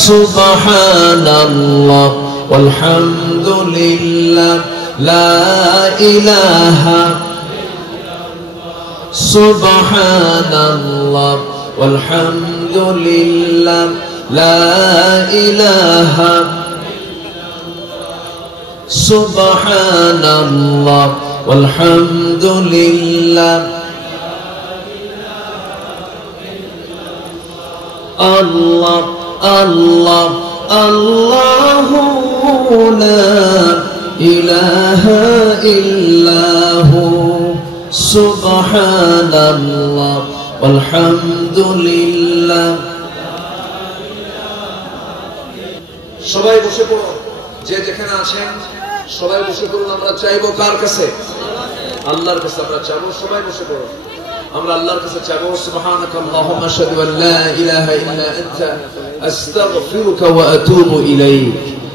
সুবহানাল্লাহ আলহামদুলিল্লাহ লা ইলাহা সুবহানাল্লাহ আলহামদুলিল্লাহ লা ইলাহা সুবহানাল্লাহ আলহামদুলিল্লাহ। আল্লাহ আল্লাহ আল্লাহু লা ইলাহা ইল্লাহু সুবহানাল্লাহ আলহামদুলিল্লাহ। সবাই বসে পড়ুন, যে যেখানে আছেন সবাই বসে পড়ুন। আমরা চাইবো কার কাছে? আল্লাহর কাছে আমরা চাইবো। সবাই বসে পড়ুন, আমরা আল্লাহর কাছে চাইবো সুবহানাকাল্লাহুম্মা আশহাদু আল্লা ইলাহা ইল্লা আনতা আস্তাগফিরুকা ওয়া আতুবু ইলাইক।